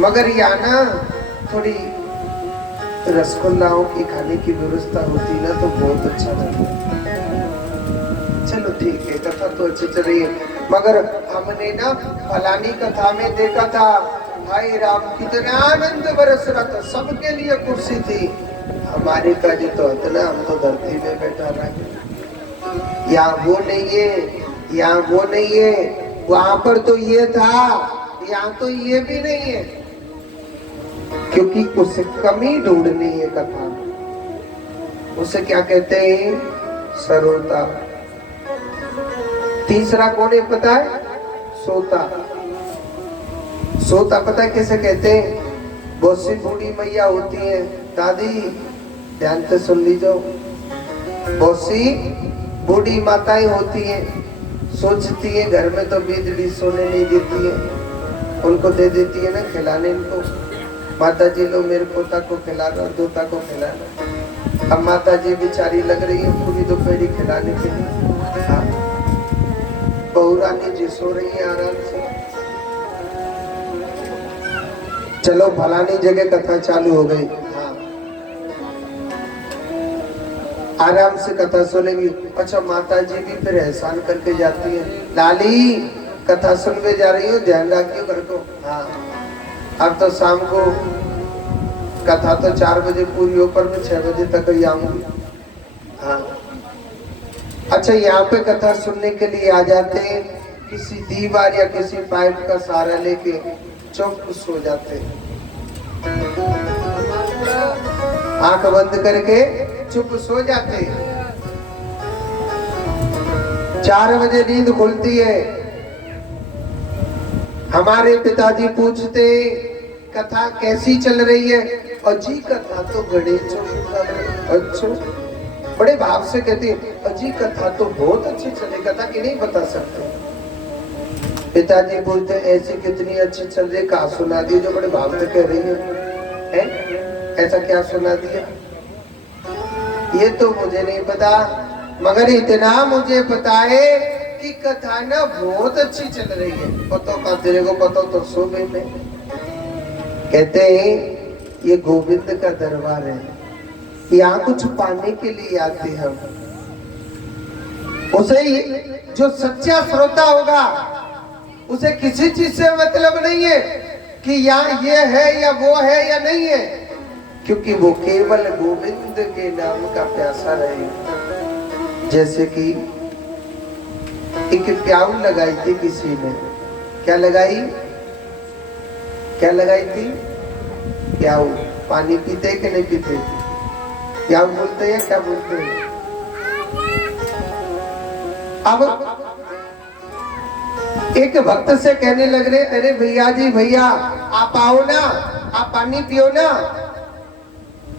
मगर यहाँ ना थोड़ी रसगुल्लाओं की खाने की व्यवस्था होती ना तो बहुत अच्छा लगता। चलो ठीक है, कथा तो अच्छी चल रही है, मगर हमने ना फलानी कथा में देखा था भाई राम कितना आनंद बरस रहा था, सबके लिए कुर्सी थी, हमारे का जी तो इतना, हम तो धरती में बैठा रहे। यहाँ वो नहीं है, यहाँ वो नहीं है, वहां पर तो ये था, यहाँ तो ये भी नहीं है, क्योंकि उसे कमी ढूंढनी है कथा। उसे क्या कहते हैं? सरोता। तीसरा कौन है पता है? सोता। सोता पता है कैसे कहते हैं? बहुत सी बूढ़ी मैया होती है, दादी ध्यान से सुन लीजिए, बहुत सी बूढ़ी माताएं होती हैं, सोचती है घर में तो बिजली सोने नहीं देती है, उनको दे देती है ना खिलाने, इनको माता जी लो मेरे पोता को खिलाना, दोता को खिलाना। अब माता जी बेचारी लग रही है पूरी दोपहरी खिलाने के लिए, हाँ बहू रानी जी सो रही है आराम से। चलो फलानी जगह कथा चालू हो गई, हाँ आराम से कथा सुनेगी। अच्छा माता जी भी फिर एहसान करके जाती है, लाली कथा सुनने जा रही हो, ध्यान रखियो घर को। हाँ अब तो शाम को कथा तो 4 बजे पूरी हो, पर मैं 6 बजे तक ही आऊंगी। हाँ अच्छा यहाँ पे कथा सुनने के लिए आ जाते हैं, किसी दीवार या किसी पाइप का सहारा लेके चुप सो जाते हैं, आंख बंद करके चुप सो जाते हैं। 4 बजे नींद खुलती है, हमारे पिताजी पूछते कथा कैसी चल रही है, अजी कथा तो गणेश। अच्छा बड़े भाव से कहते हैं अजी कथा तो बहुत अच्छी चली, कथा की नहीं बता सकते। पिताजी बोलते ऐसी कितनी अच्छी चल रही, कहा सुना दी जो बड़े भाव से कह रही है? ऐसा क्या सुना दिया? ये तो मुझे नहीं पता, मगर इतना मुझे पता है कि कथा ना बहुत अच्छी चल रही है। पतो का तेरे को पतो तो शोभे में। कहते हैं ये गोविंद का दरबार है, यहाँ कुछ पाने के लिए आते हम। उसे जो सच्चा श्रोता होगा उसे किसी चीज से मतलब नहीं है कि यहाँ ये है या वो है या नहीं है, क्योंकि वो केवल गोविंद के नाम का प्यासा रहेगा। जैसे कि एक प्याऊ लगाई थी किसी ने, क्या लगाई? क्या लगाई थी? प्याऊ। पानी पीते कि नहीं पीते? प्याऊ बोलते हैं, क्या बोलते हैं? अब एक भक्त से कहने लग रहे, अरे भैया जी भैया आप आओ ना, आप पानी पियो ना,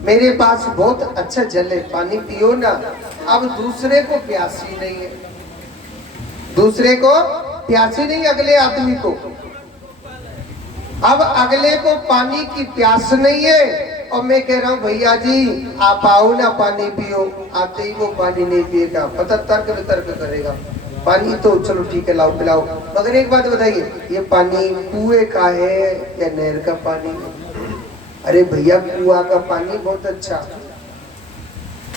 मेरे पास बहुत अच्छा जल है, पानी पियो ना। अब दूसरे को प्यासी नहीं है, दूसरे को प्यासी नहीं, अगले आदमी को। अब अगले को पानी की प्यास नहीं है और मैं कह रहा हूँ भैया जी आप आओ ना पानी पियो, आते ही वो पानी नहीं पिएगा, पता तर्क वितर्क करेगा, पानी तो चलो ठीक है लाओ पिलाओ। मगर एक बात बताइए, ये पानी कुएं का है या नहर का पानी? अरे भैया कुआं का पानी बहुत अच्छा,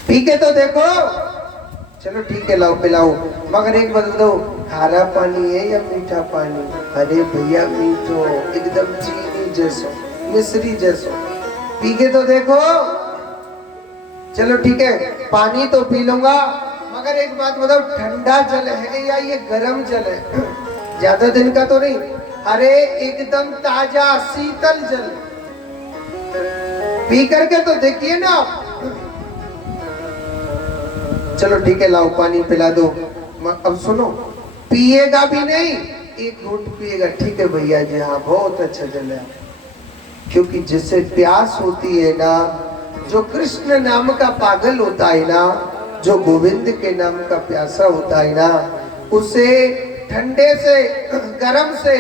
पी के तो देखो, चलो ठीक है लाओ पिलाओ। मगर एक बात बताओ, खारा पानी है या मीठा पानी? अरे भैया मीठो, एकदम चीनी जैसो, मिश्री जैसो, पी के तो देखो। चलो ठीक है पानी तो पी लूंगा, मगर एक बात बताओ, ठंडा जल है या ये गर्म जल है? ज्यादा दिन का तो नहीं, अरे एकदम ताजा शीतल जल, पी करके तो देखिए ना। चलो ठीक है लाओ पानी पिला दो। अब सुनो, पिएगा भी नहीं, एक घूंट पिएगा, ठीक है भैया जी हाँ बहुत अच्छा जल है। क्योंकि जिसे प्यास होती है ना, जो कृष्ण नाम का पागल होता है ना, जो गोविंद के नाम का प्यासा होता है ना, उसे ठंडे से गर्म से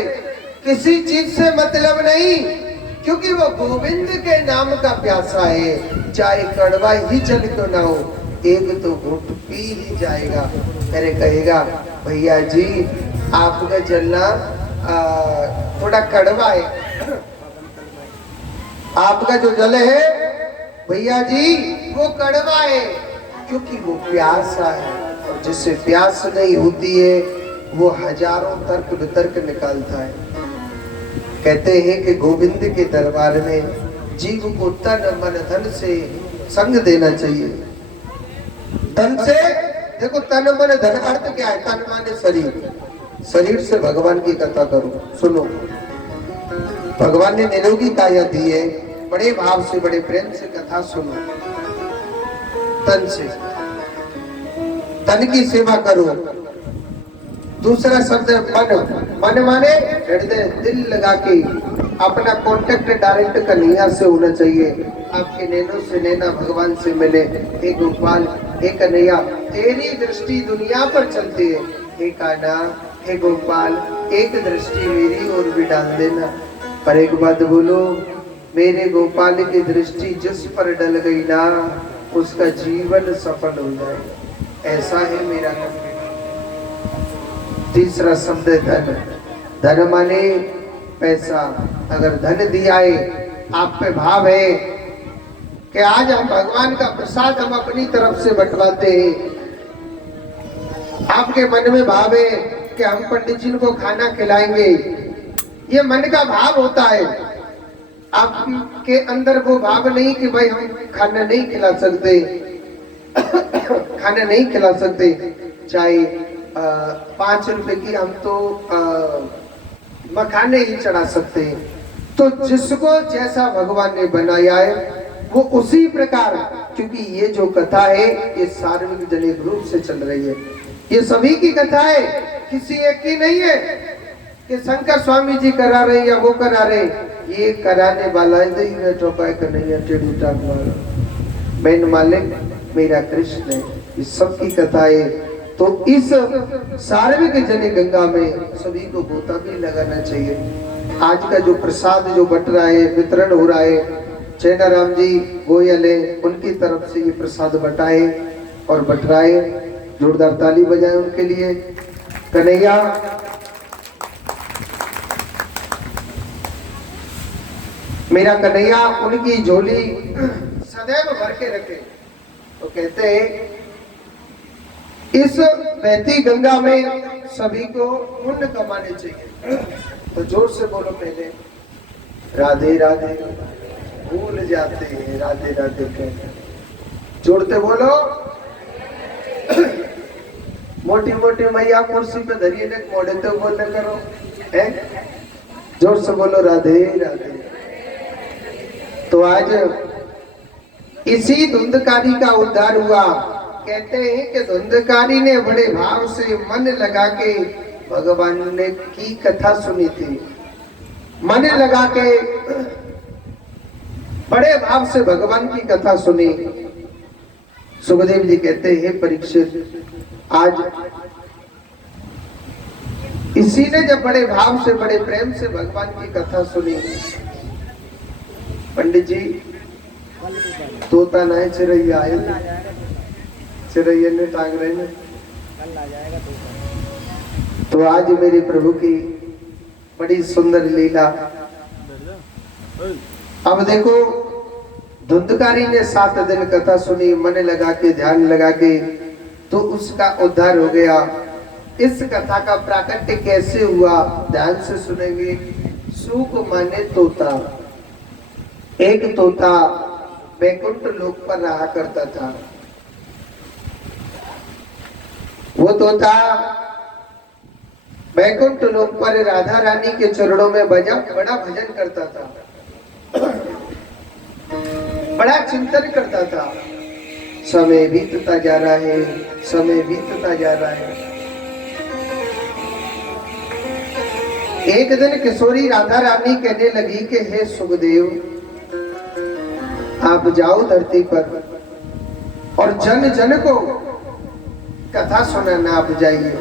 किसी चीज से मतलब नहीं, क्योंकि वो गोविंद के नाम का प्यासा है। चाहे कड़वा ही जल क्यों ना हो, एक तो घूंट पी ही जाएगा, मेरे कहेगा भैया जी आपका जलना थोड़ा कड़वा है। आपका जो जल है भैया जी वो कड़वा है, क्योंकि वो प्यासा है, और जिससे प्यास नहीं होती है वो हजारों तर्क वितर्क निकालता है। कहते हैं कि गोविंद के दरबार में जीव को तन मन धन से संग देना चाहिए। तन से देखो, तन मन धन अर्थ क्या है? तन माने शरीर, शरीर से भगवान की कथा करो। सुनो, भगवान ने निरोगी काया दी है, बड़े भाव से बड़े प्रेम से कथा सुनो। तन से, तन की सेवा करो। दूसरा शब्द है मन। मन माने हृदय, दिल लगा के अपना कॉन्टेक्ट डायरेक्ट कन्हैया से होना चाहिए। आपके नैनों से नैना भगवान से मिले। हे गोपाल, हे कन्हैया, तेरी दृष्टि दुनिया पर चलती है। हे कान्हा, हे गोपाल, एक दृष्टि मेरी ओर भी डाल देना। पर एक बात बोलो, मेरे गोपाल की दृष्टि जिस पर डल गई ना, उसका जीवन सफल हो जाए। ऐसा है मेरा। तीसरा शब्द है धन। धन माने पैसा। अगर धन दिया है, आप पे भाव है कि आज हम भगवान का प्रसाद हम अपनी तरफ से बंटवाते हैं, आपके मन में भाव है कि हम पंडित जी को खाना खिलाएंगे, ये मन का भाव होता है। आपके अंदर वो भाव नहीं कि भाई हम खाना नहीं खिला सकते, खाना नहीं खिला सकते, चाहे 5 रुपए की हम तो मखाने ही चढ़ा सकते हैं। तो जिसको जैसा भगवान ने बनाया है वो उसी प्रकार, क्योंकि ये जो कथा है ये सार्वजनिक रूप से चल रही है, ये सभी की कथा है, किसी एक की नहीं है कि शंकर स्वामी जी करा रहे या वो करा रहे। ये कराने वाला है चौपाई का नहीं है, मैन मालिक मेरा कृष्ण है, इस सब की कथा है। तो इस सार्वजनिक जन गंगा में सभी को गोता भी लगाना चाहिए। आज का जो प्रसाद जो बट रहा है, वितरण हो रहा है, चैनाराम जी गोयल है, उनकी तरफ से ये प्रसाद बटाए और बट रहा है। जोरदार ताली बजाएं उनके लिए। कन्हैया मेरा कन्हैया उनकी झोली सदैव भर के रखे। तो कहते हैं इस बहती गंगा में सभी को पुण्य कमाने चाहिए। तो जोर से बोलो पहले, राधे राधे। भूल जाते हैं राधे राधे कहते, जोड़ते बोलो। मोटी मोटी मैया कुर्सी पे धरिए ने मोड़े तो बोलने करो है, जोर से बोलो राधे राधे। तो आज इसी धुंधकारी का उद्धार हुआ। कहते हैं कि धुंधकारी ने बड़े भाव से मन लगा के भगवान ने की कथा सुनी थी, मन लगा के बड़े भाव से भगवान की कथा सुनी। सुखदेव जी कहते हैं परीक्षित, आज इसी ने जब बड़े भाव से बड़े प्रेम से भगवान की कथा सुनी, पंडित जी तोता नहीं चिरैया आए, चिरैया ने टांग रहे ने, तो आज मेरे प्रभु की बड़ी सुंदर लीला। अब देखो, धुंधकारी ने 7 दिन कथा सुनी, मन लगा के ध्यान लगा के, तो उसका उद्धार हो गया। इस कथा का प्राकट्य कैसे हुआ ध्यान से सुनेंगे। सूक माने तोता। एक तोता वैकुंठ लोक पर रहा करता था। वो तोता वैकुंठ लोक पर राधा रानी के चरणों में बड़ा भजन करता था, बड़ा चिंतन करता था। समय बीतता जा रहा है, समय बीतता जा रहा है। एक दिन किशोरी राधा रानी कहने लगी कि हे सुखदेव, आप जाओ धरती पर और जन जन को कथा सुनाना, आप जाइए।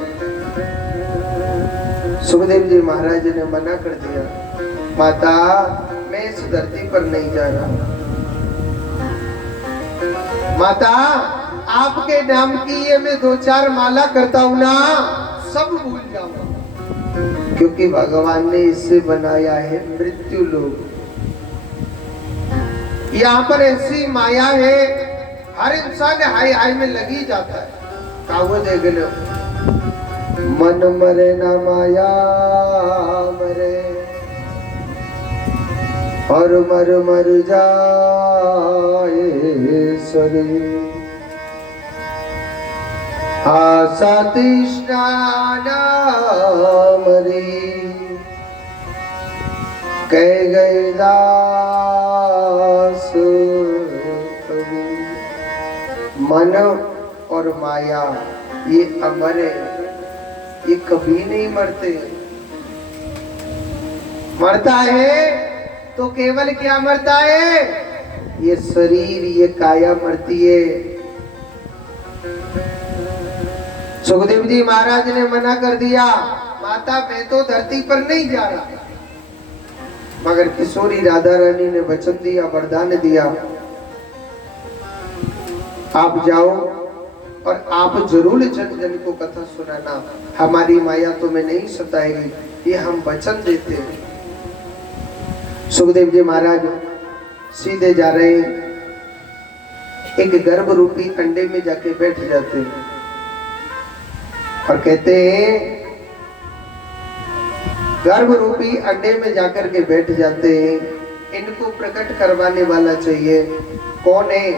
सुखदेव जी महाराज ने मना कर दिया, माता मैं इस धरती पर नहीं जा रहा। माता आपके नाम की ये मैं 2-4 माला करता हूं ना, सब भूल जाऊंगा। क्योंकि भगवान ने इसे बनाया है मृत्यु लोक। यहाँ पर ऐसी माया है, हर इंसान हाय हाय में लगी जाता है। कावो देख लो, मन मरे ना माया मरे, और मर मर जाए शरीर। आशा तृष्णा ना मरी, कह गए दास कबीर। मन और माया ये अमर है, ये कभी नहीं मरते। मरता है तो केवल क्या मरता है? ये शरीर, ये काया मरती है। सुखदेव जी महाराज ने मना कर दिया, माता मैं तो धरती पर नहीं जा रहा, मगर किशोरी राधा रानी ने वचन दिया, वरदान दिया, आप जाओ और आप जरूर जन जन को कथा सुनाना, हमारी माया तुम्हें नहीं सताएगी, ये हम वचन देते हैं। सुखदेव जी महाराज सीधे जा रहे हैं, एक गर्भ रूपी अंडे में जाके बैठ जाते हैं और कहते हैं, गर्भ रूपी अंडे में जाकर के बैठ जाते हैं, इनको प्रकट करवाने वाला चाहिए। कौन है?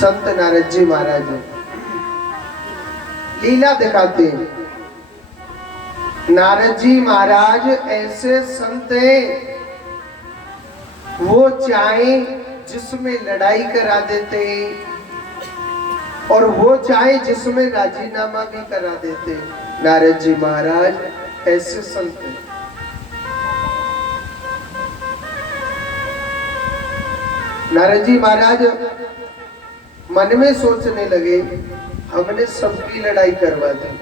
संत नारद जी महाराज लीला दिखाते हैं। नारद जी महाराज ऐसे संत हैं, वो चाहे जिसमें लड़ाई करा देते हैं और वो चाहे जिसमें राजीनामा भी करा देते हैं। नारद जी महाराज ऐसे संत हैं। नारद जी महाराज मन में सोचने लगे, हमने सबकी लड़ाई करवा दी,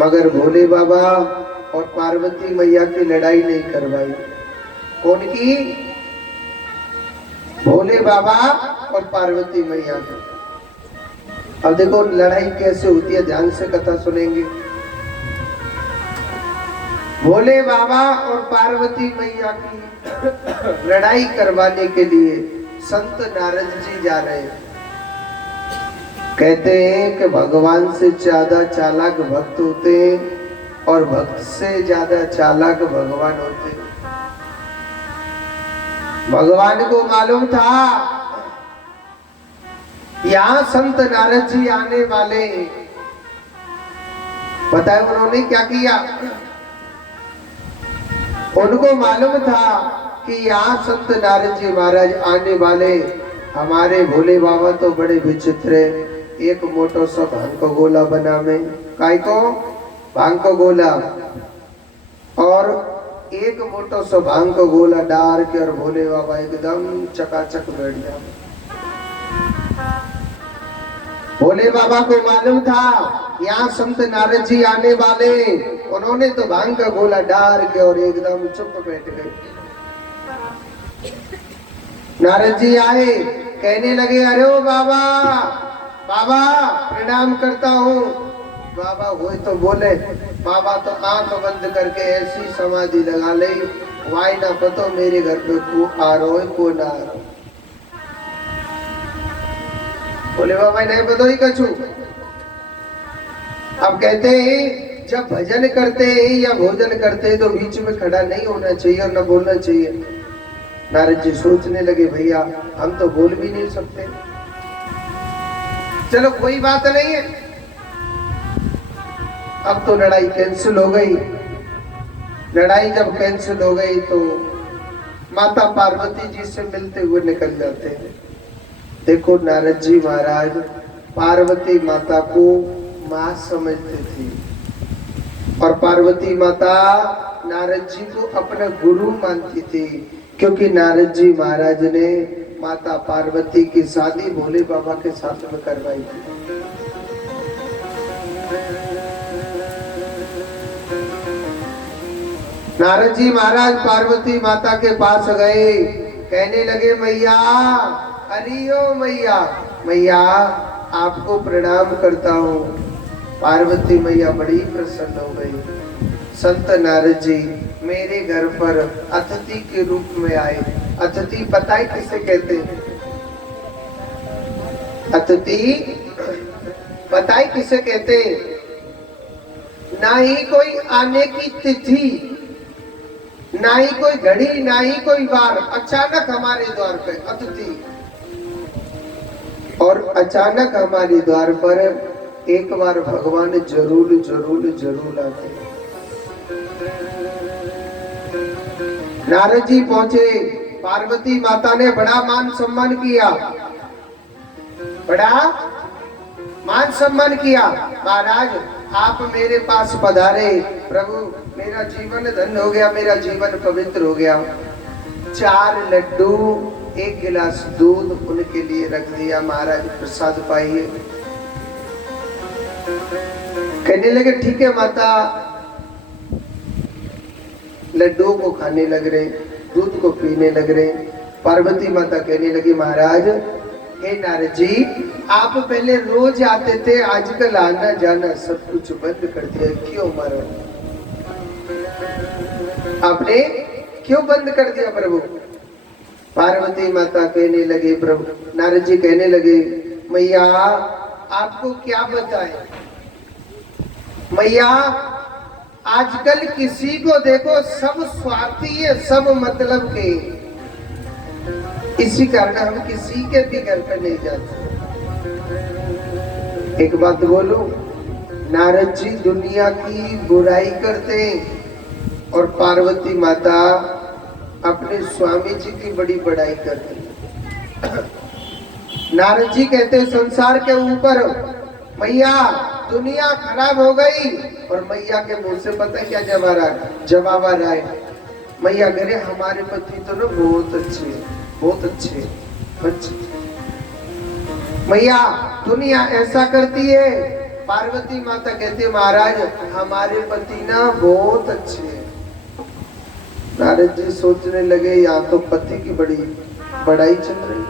मगर भोले बाबा और पार्वती मैया की लड़ाई नहीं करवाई। कौन की? भोले बाबा और पार्वती मैया की। अब देखो लड़ाई कैसे होती है, ध्यान से कथा सुनेंगे। भोले बाबा और पार्वती मैया की लड़ाई करवाने के लिए संत नारद जी जा रहे हैं। कहते हैं कि भगवान से ज्यादा चालाक भक्त होते हैं और भक्त से ज्यादा चालाक भगवान होते हैं। भगवान को मालूम था यहाँ संत नारद जी आने वाले, बताए उन्होंने क्या किया? उनको मालूम था कि यहाँ संत नारद जी महाराज आने वाले, हमारे भोले बाबा तो बड़े विचित्र है। एक मोटो सा भांग को गोला बना में, काय को भांग को गोला, और एक मोटो सा भांग को गोला डाल के और भोले बाबा एकदम चकाचक बैठ जाओ। भोले बाबा को मालूम था यहाँ संत नारद जी आने वाले, उन्होंने तो भांग का गोला डाल के और एकदम चुप बैठ गए। नारद जी आए, कहने लगे, अरे ओ बाबा, बाबा प्रणाम करता हूँ। बाबा हुए तो बोले, बाबा तो आंख बंद करके ऐसी समाधि लगा ले, वाई ना पतो मेरे घर पे को आ रहा है को ना आ रहा। बोले बाबा नहीं पता ही कछु। अब कहते हैं जब भजन करते हैं या भोजन करते हैं तो बीच में खड़ा नहीं होना चाहिए और न बोलना चाहिए। नारद जी सोचने लगे, भैया हम तो बोल भी नहीं सकते, चलो कोई बात नहीं है। अब तो लड़ाई कैंसिल हो गई। लड़ाई जब कैंसिल हो गई तो माता पार्वती जी से मिलते हुए निकल जाते हैं। देखो नारद जी महाराज पार्वती माता को मां समझते थे और पार्वती माता नारद जी को अपना गुरु मानती थी, क्योंकि नारद जी महाराज ने माता पार्वती की शादी भोले बाबा के साथ में करवाई थी। नारद जी महाराज पार्वती माता के पास गए, कहने लगे, मैया, अरे ओ मैया, मैया आपको प्रणाम करता हूँ। पार्वती मैया बड़ी प्रसन्न हो गई। संत नारद जी मेरे घर पर अतिथि के रूप में आए। अतिथि पता है किसे कहते हैं? अतिथि पता है किसे कहते हैं? ना ही कोई आने की तिथि, ना ही कोई घड़ी, ना ही कोई वार, अचानक हमारे द्वार पे अतिथि। और अचानक हमारे द्वार पर एक बार भगवान जरूर जरूर जरूर आते। नारद जी पहुंचे, पार्वती माता ने बड़ा मान सम्मान किया, बड़ा मान सम्मान किया। महाराज आप मेरे पास पधारे, प्रभु मेरा जीवन धन्य हो गया, मेरा जीवन पवित्र हो गया। 4 लड्डू 1 गिलास दूध उनके लिए रख दिया। महाराज प्रसाद पाइए। कहने लगे ठीक है माता। लड्डुओं को खाने लग रहे, दूध को पीने लग रहे। पार्वती माता कहने लगी महाराज हे नारद जी, आप पहले रोज आते थे, आजकल आना जाना सब कुछ बंद कर दिया, क्यों महाराज? आपने क्यों बंद कर दिया प्रभु? पार्वती माता कहने लगे, प्रभु नारद जी कहने लगे मैया आपको क्या बताएं मैया, आजकल किसी को देखो सब स्वार्थी है, सब मतलब के। इसी कारण हम किसी के भी घर पे नहीं जाते। एक बात बोलूं, नारद जी दुनिया की बुराई करते हैं और पार्वती माता अपने स्वामी जी की बड़ी बड़ाई करते हैं। नारद जी कहते संसार के ऊपर मैया दुनिया खराब हो गई, और मैया के मुंह से पता है क्या जवाब आ रहा है? मैया कह रहे हमारे पति तो ना बहुत अच्छे, बहुत अच्छे अच्छे। मैया दुनिया ऐसा करती है। पार्वती माता कहती है महाराज हमारे पति ना बहुत अच्छे हैं। नारद जी सोचने लगे यहाँ तो पति की बड़ी बड़ाई चल रही।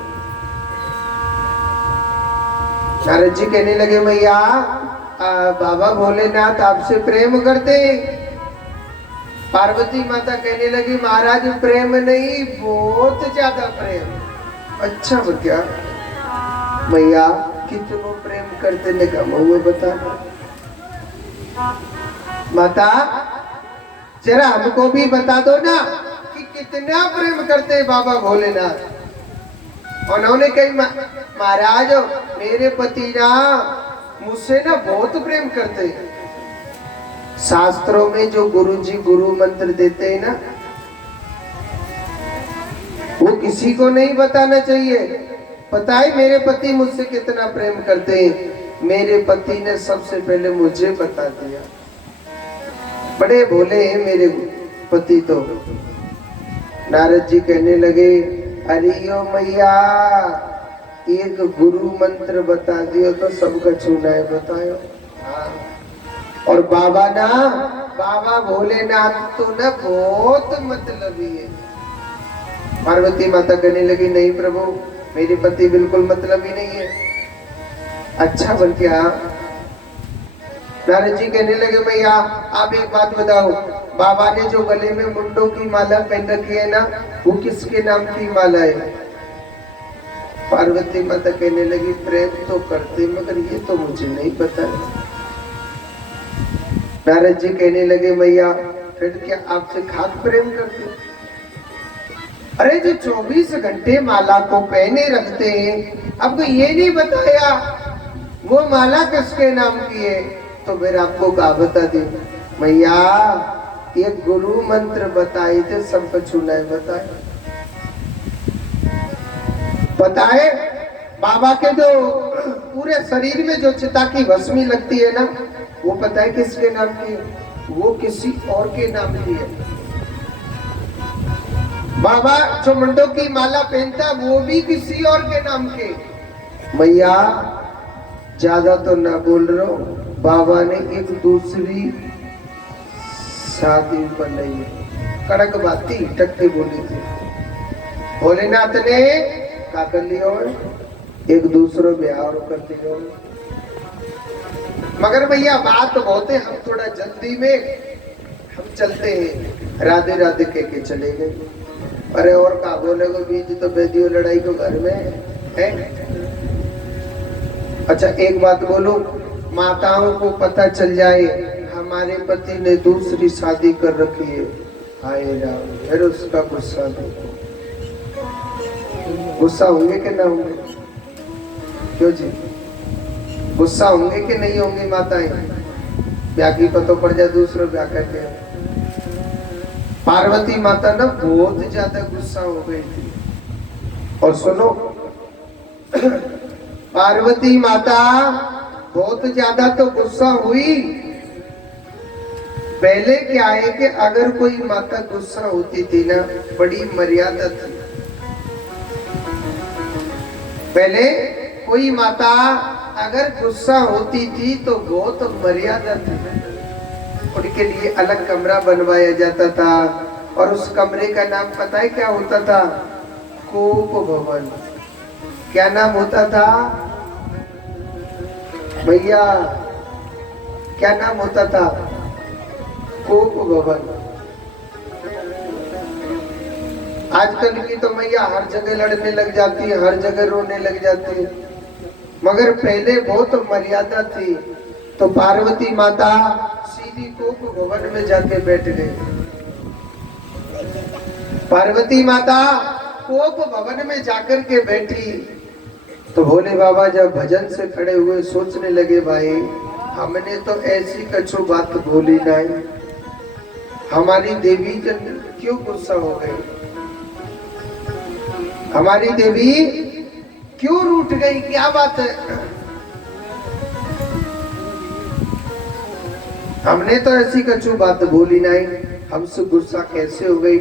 नारद जी कहने लगे मैया बाबा भोलेनाथ आपसे प्रेम करते। पार्वती माता कहने लगी महाराज प्रेम नहीं, बहुत ज्यादा प्रेम। अच्छा क्या मैया कितनों प्रेम करते ने कम हुए बता। माता जरा हमको भी बता दो ना कि कितना प्रेम करते बाबा भोलेनाथ। उन्होंने कही महाराज मेरे पति ना मुझसे ना बहुत प्रेम करते हैं। शास्त्रों में जो गुरुजी गुरु मंत्र देते हैं ना, वो किसी को नहीं बताना चाहिए। पता है मेरे पति मुझसे कितना प्रेम करते हैं? मेरे पति ने सबसे पहले मुझे बता दिया। बड़े भोले हैं मेरे पति तो। नारद जी कहने लगे अरे ओ मैया एक गुरु मंत्र बता दियो तो सबका छूना है, बतायो। और बाबा ना बाबा भोलेनाथ तो ना बहुत मतलबी है। पार्वती माता कहने लगी नहीं प्रभु मेरे पति बिल्कुल मतलबी नहीं है। अच्छा बोल क्या? नारद जी कहने लगे भैया आप एक बात बताओ, बाबा ने जो गले में मुंडों की माला पहन रखी है ना, वो किसके नाम की माला है? पार्वती माता कहने लगी प्रेम तो करते मगर ये तो मुझे नहीं पता है। नारद जी कहने लगे भैया फिर क्या आपसे खाक प्रेम करते? अरे जो 24 घंटे माला को पहने रखते हैं, आपको ये नहीं बताया वो माला किसके नाम की है? तो फिर आपको क्या बता दी मैया एक गुरु मंत्र बताए थे, सबको छूना है बताए। पता है बाबा के जो पूरे शरीर में जो चिता की भस्मी लगती है ना, वो पता है किसके नाम की? वो किसी और के नाम की है। बाबा जो मुंडों की माला पहनता वो भी किसी और के नाम के। मैया ज्यादा तो ना बोल रहा हूं, बाबा ने एक दूसरी शादी पर नहीं कड़क बात थी, टक्के बोली थी। भोलेनाथ ने क्या कर लिया? एक दूसरा ब्याह कर दिया। मगर भैया बात बहुत है, हम थोड़ा जल्दी में हम चलते हैं, राधे राधे कह के चले गए। अरे और का बोले को बीच तो बेदियों लड़ाई को घर में है। अच्छा एक बात बोलूं, माताओं को पता चल जाए हमारे पति ने दूसरी शादी कर रखी है, हाय राम, फिर उसका गुस्सा देखो। गुस्सा होंगे कि ना होंगे? क्यों जी, गुस्सा होंगे कि नहीं होंगी माताएं? ब्याह की पतो पड़ जाए दूसरों ब्याह करके। पार्वती माता ना बहुत ज्यादा गुस्सा हो गई थी। और सुनो, पार्वती माता बहुत ज्यादा तो गुस्सा हुई। पहले क्या है कि अगर कोई माता गुस्सा होती थी ना, बड़ी मर्यादा थी। पहले कोई माता अगर गुस्सा होती थी तो बहुत मर्यादा थी। उनके लिए अलग कमरा बनवाया जाता था और उस कमरे का नाम पता है क्या होता था? कोप भवन। क्या नाम होता था भैया? क्या नाम होता था? कोप भवन। आजकल की तो मैया हर जगह लड़ने लग जाती है, हर जगह रोने लग जाती है, मगर पहले बहुत मर्यादा थी। तो पार्वती माता सीधी कोप भवन में जाके बैठ गई। पार्वती माता कोप भवन में जाकर के बैठी तो भोले बाबा जब भजन से खड़े हुए सोचने लगे, भाई हमने तो ऐसी कछु बात बोली नहीं, हमारी देवी क्यों गुस्सा हो गई, हमारी देवी क्यों रूठ गई, क्या बात है? हमने तो ऐसी कछु बात बोली नहीं, हमसे गुस्सा कैसे हो गई?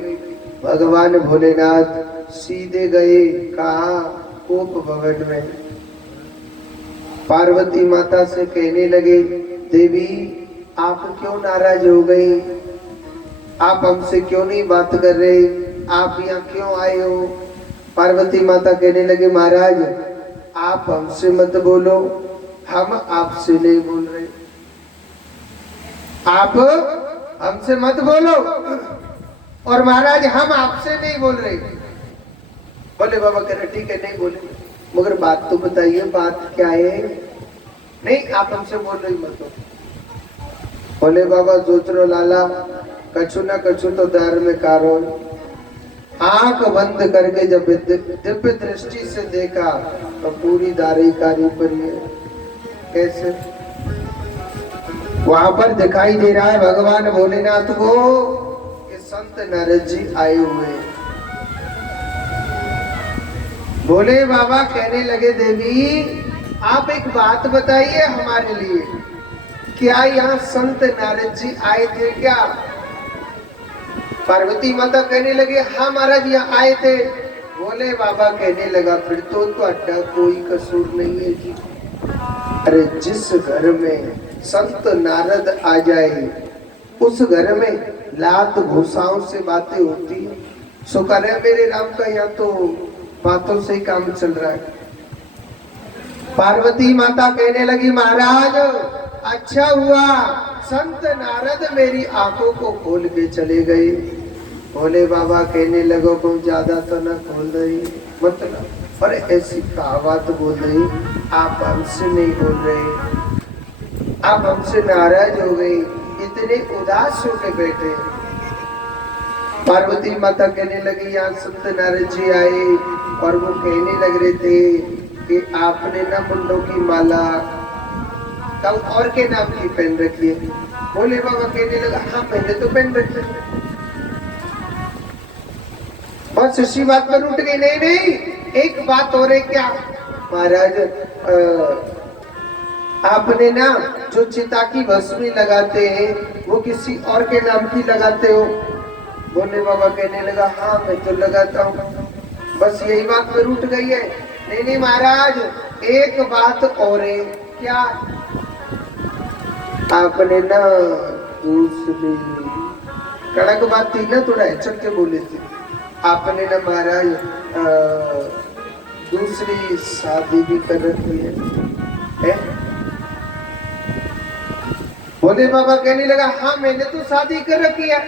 भगवान भोलेनाथ सीधे गए कहा कोप भवन में। पार्वती माता से कहने लगे, देवी आप क्यों नाराज हो गई, आप हमसे क्यों नहीं बात कर रहे, आप यहाँ क्यों आए हो? पार्वती माता कहने लगे, महाराज आप हमसे मत बोलो, हम आपसे नहीं बोल रहे, आप हमसे मत बोलो और महाराज हम आपसे नहीं बोल रहे। बोले बाबा कह रहे ठीक है नहीं बोले, मगर बात तो बताइए, बात क्या है? नहीं आप हमसे बोल रही मत हो। बोले बाबा जोतरो लाला कछु ना कछु तो दार में कारो। आंख बंद करके जब दिव्य दृष्टि से देखा तो पूरी दारेकारी पर है। कैसे? वहां पर दिखाई दे रहा है भगवान भोलेनाथ को कि संत नारद जी आए हुए। भोले बाबा कहने लगे, देवी आप एक बात बताइए हमारे लिए, क्या यहाँ संत नारद जी आए थे क्या? पार्वती माता कहने लगे, हाँ महाराज यहाँ आए थे। भोले बाबा कहने लगा, फिर तो अड्डा कोई कसूर नहीं है जी। अरे जिस घर में संत नारद आ जाए उस घर में लात घुसाओं से बातें होती है। शुक्र है मेरे राम का यहाँ तो बातों से ही काम चल रहा है। पार्वती माता कहने लगी, महाराज अच्छा हुआ संत नारद मेरी आंखों को खोल के चले गए। भोले बाबा कहने लगो, को ज्यादा तो न खोल रही, मतलब पर ऐसी कहावत बोल रही, आप हमसे नहीं बोल रहे, आप हमसे नाराज हो गई, इतने उदास होके बैठे। पार्वती माता कहने लगी, यहाँ संत नारद जी आए और वो कहने लग रहे थे कि आपने ना मुंडों की माला कल और के नाम की पहन रखी है। भोले बाबा कहने लगा, हाँ मैंने तो पहन रखी है। बस इसी बात पर उठ गई, नहीं नहीं एक बात और है क्या महाराज, आपने ना जो चिता की भस्मी लगाते हैं वो किसी और के नाम की लगाते हो? भोले बाबा कहने लगा, हाँ मैं तो लगाता हूँ। बस यही बात पर उठ गई है। नहीं नहीं महाराज एक बात और है क्या? आपने ना दूसरी, कड़क बात थी ना, थोड़ा चल के बोले थे, आपने ना महाराज दूसरी शादी भी कर रखी है? भोले बाबा कहने लगा हाँ मैंने तो शादी कर रखी है।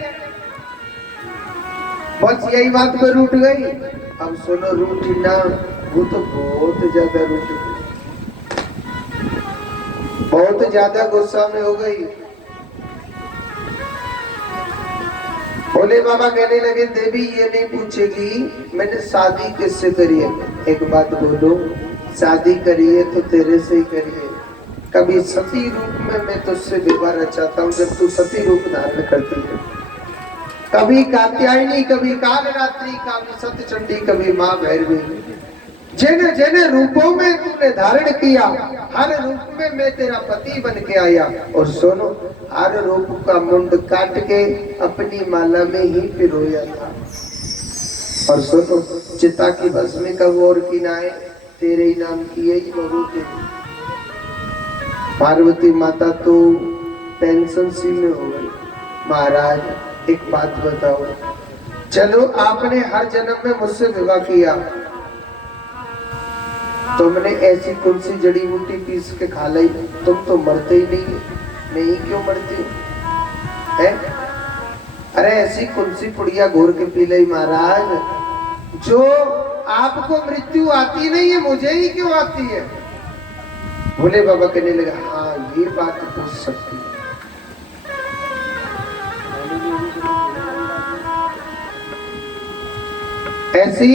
बस यही बात पर रूठ गई। अब सुनो रूठी ना, वो तो बहुत ज्यादा रूठ गई, बहुत ज्यादा गुस्सा में हो गई। भोले बाबा कहने लगे देवी ये नहीं पूछेगी मैंने शादी किससे करी है, एक बात बोलो शादी करी है तो तेरे से ही करी है। कभी सती रूप में मैं तुझसे विवाह रचाता हूँ जब तू सती रूप धारण करती है। कभी कात्यायनी, कभी कालरात्रि, कभी सत्यचंडी, कभी माँ भैरवी, जिन जिन रूपों में तूने धारण किया हर रूप में मैं तेरा पति बन के आया। और सुनो हर रूप का मुंड काट के अपनी माला में ही पिरोया था। और सुनो चिता की भस्म का और की नाए तेरे ही नाम की यही बहू तेरी। पार्वती माता तो टेंशन सी में हो गई। महाराज एक बात बताओ, चलो आपने हर जन्म में मुझसे विवाह किया, तुमने ऐसी कौन सी जड़ी बूटी पीस के खा ली, तुम तो मरते ही नहीं, मैं ही क्यों मरती हूँ है? अरे ऐसी कौन सी पुड़िया घोर के पी ली महाराज, जो आपको मृत्यु आती नहीं है मुझे ही क्यों आती है? भोले बाबा कहने लगा हाँ ये बात पूछ सकती है। ऐसी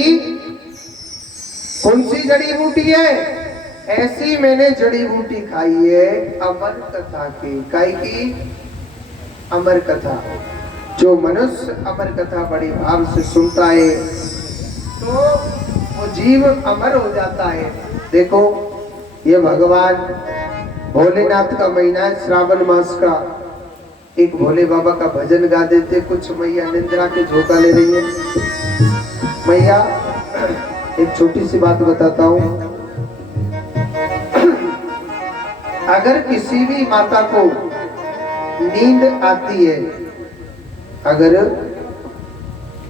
कौन सी जड़ी बूटी है? ऐसी मैंने जड़ी बूटी खाई है अमर कथा की, काई की अमर कथा। जो मनुष्य अमर कथा बड़े भाव से सुनता है तो वो जीव अमर हो जाता है। देखो ये भगवान भोलेनाथ का महीना है, श्रावण मास का। एक भोले बाबा का भजन गा देते। कुछ मैया निंद्रा के झोंका ले रही है। मैया एक छोटी सी बात बताता हूँ, अगर किसी भी माता को नींद आती है, अगर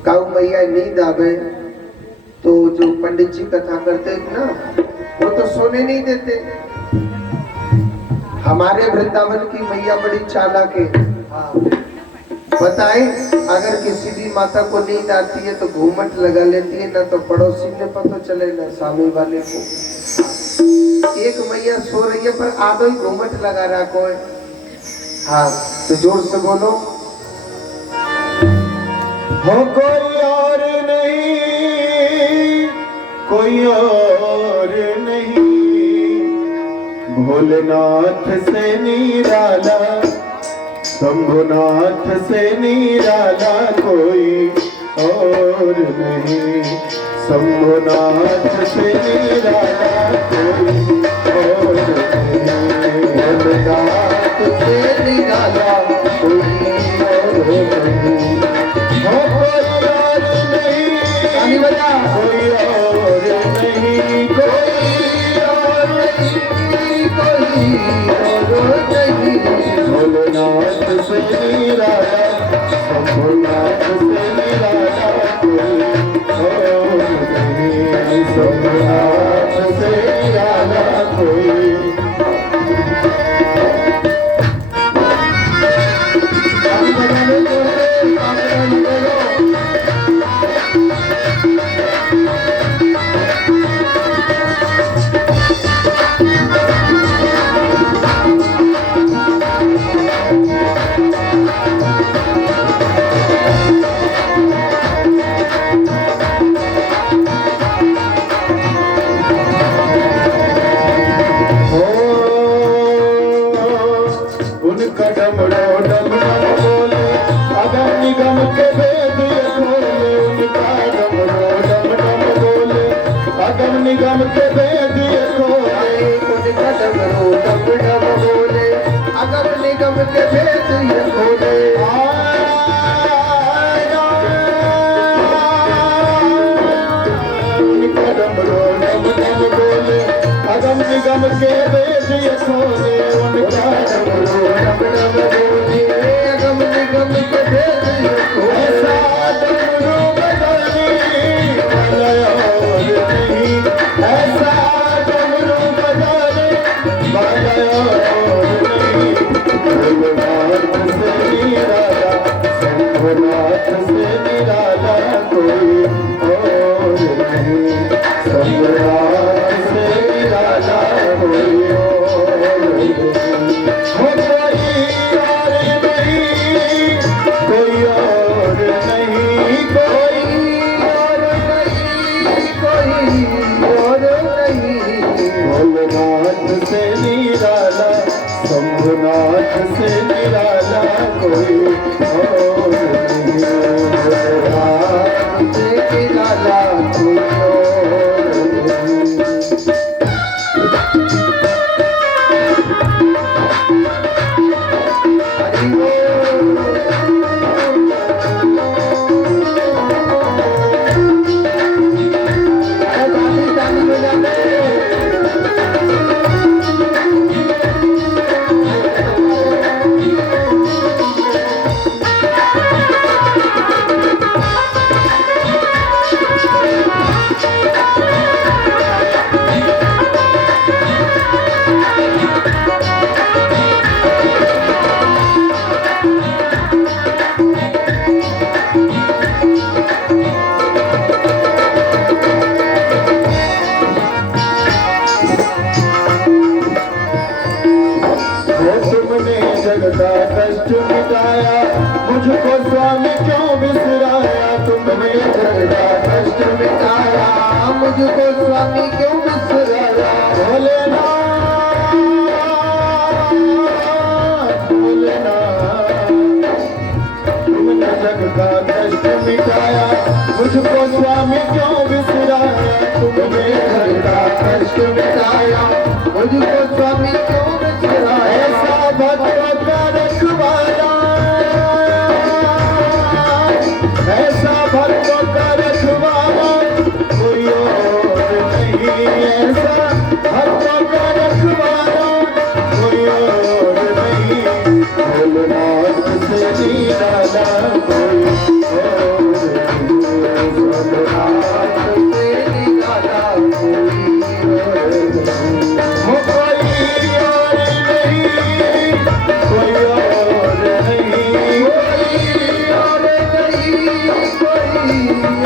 काऊ मैया नींद आवे तो जो पंडित जी कथा करते हैं ना वो तो सोने नहीं देते। हमारे वृंदावन की मैया बड़ी चालाक है। हाँ बताए, अगर किसी भी माता को नींद आती है तो घूमट लगा लेती है, ना तो पड़ोसी ने पता चले ना सामने वाले को। एक मैया सो रही है पर आधो ही घूमट लगा रहा कोई। हाँ तो जोर से बोलो, हो कोई और नहीं, कोई और नहीं, भोलेनाथ से निराला, शंभुनाथ से निराला कोई और नहीं, शंभुनाथ से निराला कोई और नहीं, भोलेनाथ से निराला कोई और नहीं, हो कोई और नहीं, कोई और नहीं, कोई और नहीं, कोई और नहीं, भोलेनाथ से निराला, शंभुनाथ से निराला कोई और नहीं, शंभुनाथ से निराला कोई। निगम के भेद खोले, उनका डमरू डम डम बोले, अगम निगम के भेद ये खोले, उनका डमरू डम डम बोले, अगम निगम के भेद ये खोले, उनका डमरू डम डम बोले, अगम निगम के भेद ये खोले। ऐसा डमरू बजाने वाला ऐसा डमरू बजाने वाला और नहीं, शंभुनाथ से निराला कोई और नहीं, शंभुनाथ से निराला कोई और नहीं। हो कोई और नहीं, कोई और नहीं, कोई और नहीं, भोलेनाथ से निराला, शंभुनाथ से निराला कोई और नहीं, भोलेनाथ से निराला कोई और नहीं। हरि बोल। ताली बजाते जगता कष्ट मिटाया, मुझको स्वामी क्यों बिसराया, तुमने जगता कष्ट मिटाया, मुझको स्वामी क्यों बिसराया, भोलेनाथ भोलेनाथ। तुमने जगता कष्ट मिटाया, मुझको स्वामी क्यों बिसराया, तुमने जगता कष्ट मिटाया, मुझको स्वामी क्यों बिसराया। ऐसा भक्तों का रखवाला, ऐसा भक्तों का रखवाला कोई और नहीं, ऐसा भक्तों का रखवाला कोई और नहीं, भोलेनाथ से निराला कोई और नहीं, भोलेनाथ से निराला कोई और नहीं। हो कोई और नहीं, कोई और नहीं, कोई और नहीं, कोई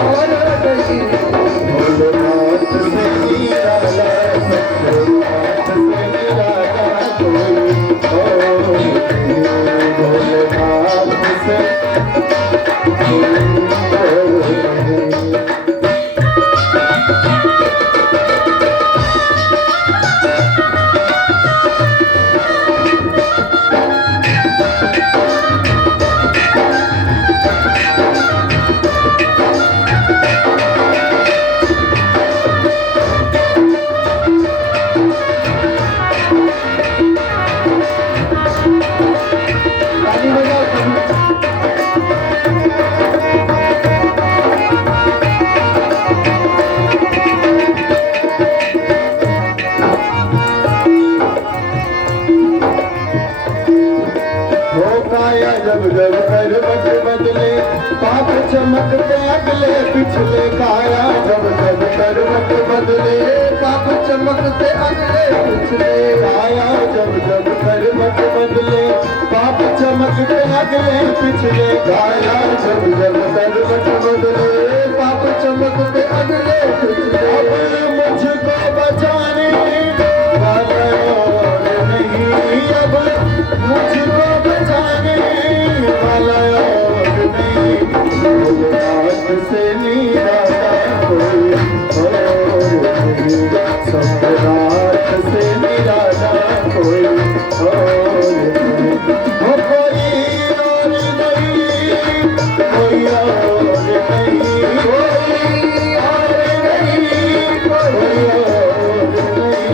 और नहीं, भोलेनाथ से निराला, शंभुनाथ से निराला कोई और नहीं, भोलेनाथ से कोई और नहीं। ताली बजाओ। हो काया जब जब करवट बदले, पाप चमकते अगले पिछले, काया जब जब करवट बदले, पाप चमकते अगले पिछले, काया जब जब करवट बदले, पाप चमकते अगले पिछले, काया जब जब करवट बदले, पाप चमकते अगले पिछले। अब मुझको बचाने वाला और नहीं, अब मुझको बचाने वाला और नहीं, भोलेनाथ से निराला कोई और नहीं, शंभुनाथ से निराला कोई और नहीं। हो कोई और नहीं, कोई और नहीं, कोई और नहीं, कोई और नहीं,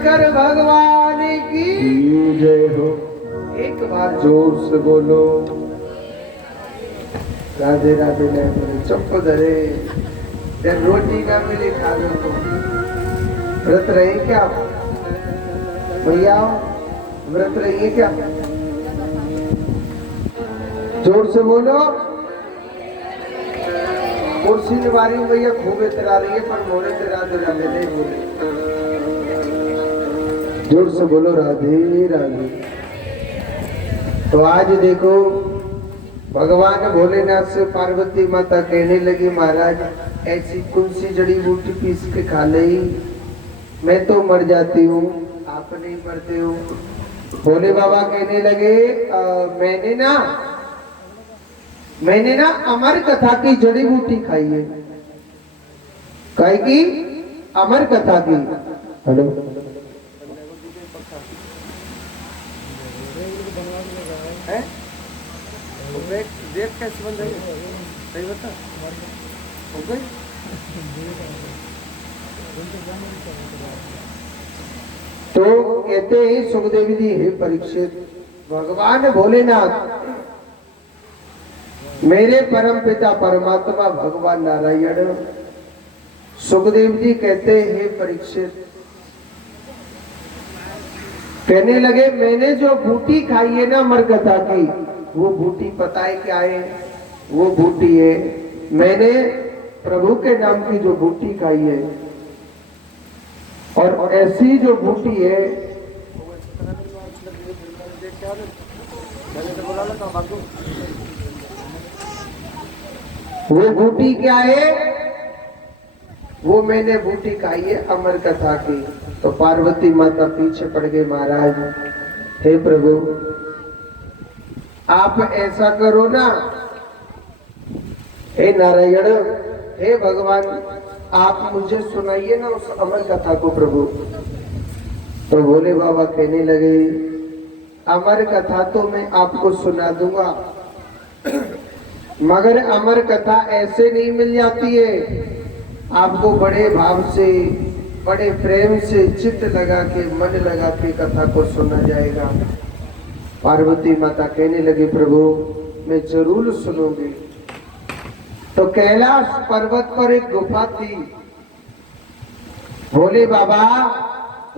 शंकर भगवान की जय हो। एक बार जोर से बोलो राधे राधे। नहीं बोले चुप धरे, जब रोटी ना मिले खा लो तो व्रत रहे क्या भैया? व्रत रहिए क्या? जोर से बोलो। कुर्सी निवारी भैया खूब इतरा रही है पर मोड़े से राधे राधे नहीं बोले। जोर से बोलो राधे राधे। तो आज देखो भगवान भोलेनाथ से पार्वती माता कहने लगी महाराज ऐसी तुलसी जड़ी बूटी पीस के खा ले, मैं तो मर जाती हूँ आप नहीं मरते हो। भोले बाबा कहने लगे मैंने ना अमर कथा की जड़ी बूटी खाई है। काय की? अमर कथा की। हेलो देख कैसे बन रही है? सही बता हो गई। तो कहते हैं सुखदेव जी हे परीक्षित, भगवान भोलेनाथ मेरे परम पिता परमात्मा भगवान नारायण। सुखदेव जी कहते हैं हे परीक्षित, कहने लगे मैंने जो बूटी खाई है ना मरकथा की, वो बूटी पता है क्या है? वो बूटी है मैंने प्रभु के नाम की जो बूटी खाई है, और ऐसी जो बूटी है वो बूटी क्या है? वो मैंने बूटी खाई है अमर कथा की। तो पार्वती माता पीछे पड़ गई, महाराज हे प्रभु आप ऐसा करो ना, हे नारायण हे भगवान आप मुझे सुनाइए ना उस अमर कथा को प्रभु। तो भोले बाबा कहने लगे अमर कथा तो मैं आपको सुना दूंगा, मगर अमर कथा ऐसे नहीं मिल जाती है। आपको बड़े भाव से बड़े प्रेम से चित्त लगा के मन लगा के कथा को सुना जाएगा। पार्वती माता कहने लगी प्रभु मैं जरूर सुनूंगी। तो कैलाश पर्वत पर एक गुफा थी। भोले बाबा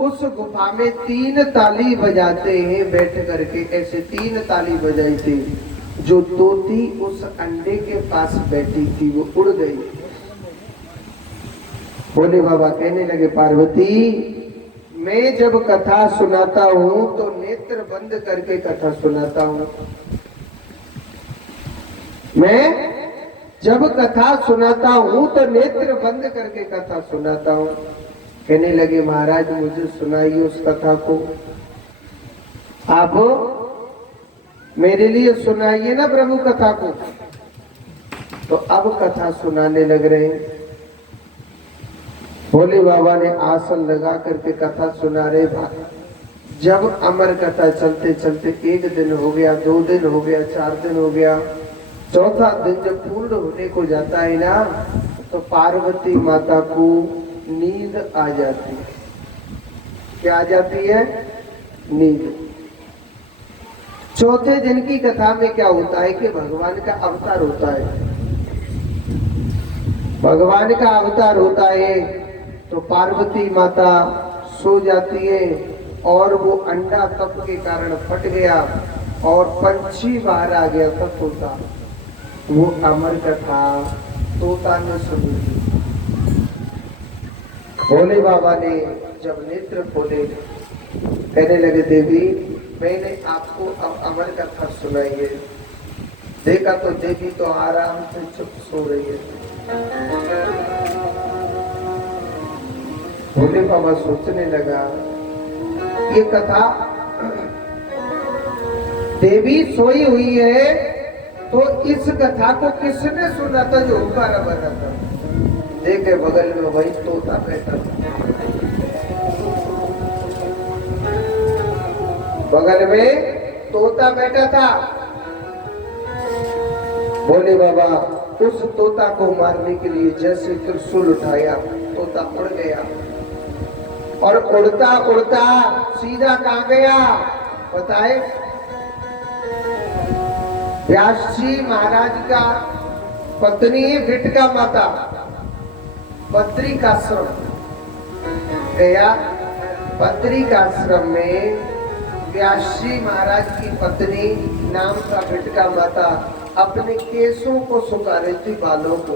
उस गुफा में 3 ताली बजाते हैं बैठ करके, ऐसे 3 ताली बजाई थी। जो तोती उस अंडे के पास बैठी थी वो उड़ गई। भोले बाबा कहने लगे पार्वती मैं जब कथा सुनाता हूँ तो नेत्र बंद करके कथा सुनाता हूँ। मैं जब कथा सुनाता हूँ तो नेत्र बंद करके कथा सुनाता हूँ। कहने लगे महाराज मुझे सुनाइए उस कथा को, आप मेरे लिए सुनाइए ना प्रभु कथा को। तो अब कथा सुनाने लग रहे हैं। भोले बाबा ने आसन लगा करके कथा सुना रहे। जब अमर कथा चलते चलते 1 दिन हो गया, 2 दिन हो गया, 4 दिन हो गया, चौथा दिन जब पूर्ण होने को जाता है ना तो पार्वती माता को नींद आ जाती है। क्या आ जाती है? नींद। चौथे दिन की कथा में क्या होता है कि भगवान का अवतार होता है। भगवान का अवतार होता है तो पार्वती माता सो जाती है और वो अंडा तप के कारण फट गया और पंछी बाहर आ गया था तोता। वो अमर कथा तोता ने सुनी। भोले बाबा ने जब नेत्र खोले कहने लगे देवी मैंने आपको अब अमर कथा सुनाई है। देखा तो देवी तो आराम से चुप सो रही है। भोले बाबा सोचने लगा ये कथा देवी सोई हुई है तो इस कथा को किसने सुना था जो हुक्कारा बना था। देखे बगल में वही तोता बैठा था। बगल में तोता बैठा था। भोले बाबा उस तोता को मारने के लिए जैसे त्रिशूल उठाया, तोता उड़ गया। और उड़ता उड़ता सीधा कहाँ गया बताए? व्यास जी महाराज का पत्नी विटका माता बद्रिकाश्रम गया। बद्रिकाश्रम में व्यास जी महाराज की पत्नी नाम का विटका माता अपने केसों को सुखा रही थी, बालों को।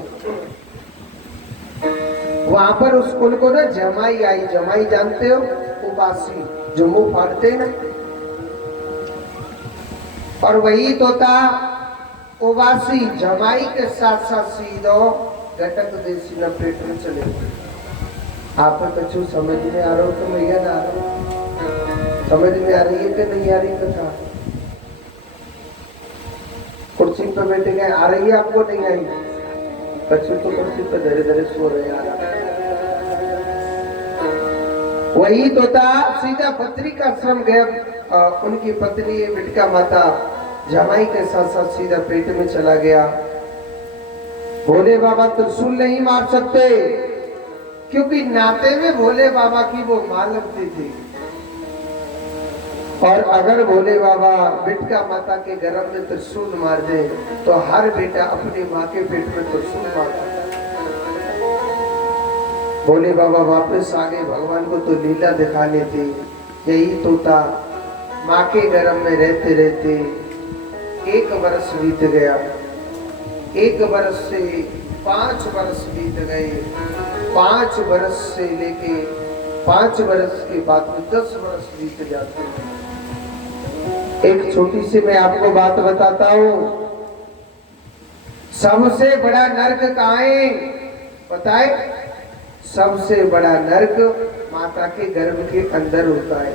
वहां पर उनको ना जमाई आई। जमाई जानते हो? उबासी जो मुंह फाड़ते ना, और वही तो था उबासी। जमाई के साथ साथ सीधो घटक देसी न पेट में चले गए। आप कछु समझ में आ रहा हो तो भैया ना आ रहा हो? समझ में आ रही है कि नहीं आ रही कथा? कुर्सी पे बैठे गए, आ रही है आपको? नहीं आई? कछु तो कुर्सी पे धीरे धीरे सो रहे हैं। वही तो था सीधा बद्रिकाश्रम गया। उनकी पत्नी विटका माता जमाई के साथ साथ सीधा पेट में चला गया। भोले बाबा त्रिशूल नहीं मार सकते, क्योंकि नाते में भोले बाबा की वो मां लगती थी। और अगर भोले बाबा विटका माता के गर्भ में त्रिशूल मार दे तो हर बेटा अपनी माँ के पेट में त्रिशूल मारता। भोले बाबा वापस आ गए। भगवान को तो लीला दिखानी थी। यही तो था, माँ के गर्भ में रहते रहते 1 वर्ष बीत गया। 1 वर्ष से 5 वर्ष बीत गए। 5 वर्ष से लेके 5 वर्ष के बाद में 10 वर्ष बीत जाते हैं। एक छोटी सी मैं आपको बात बताता हूँ। सबसे बड़ा नरक कहाँ है बताए? सबसे बड़ा नरक माता के गर्भ के अंदर होता है।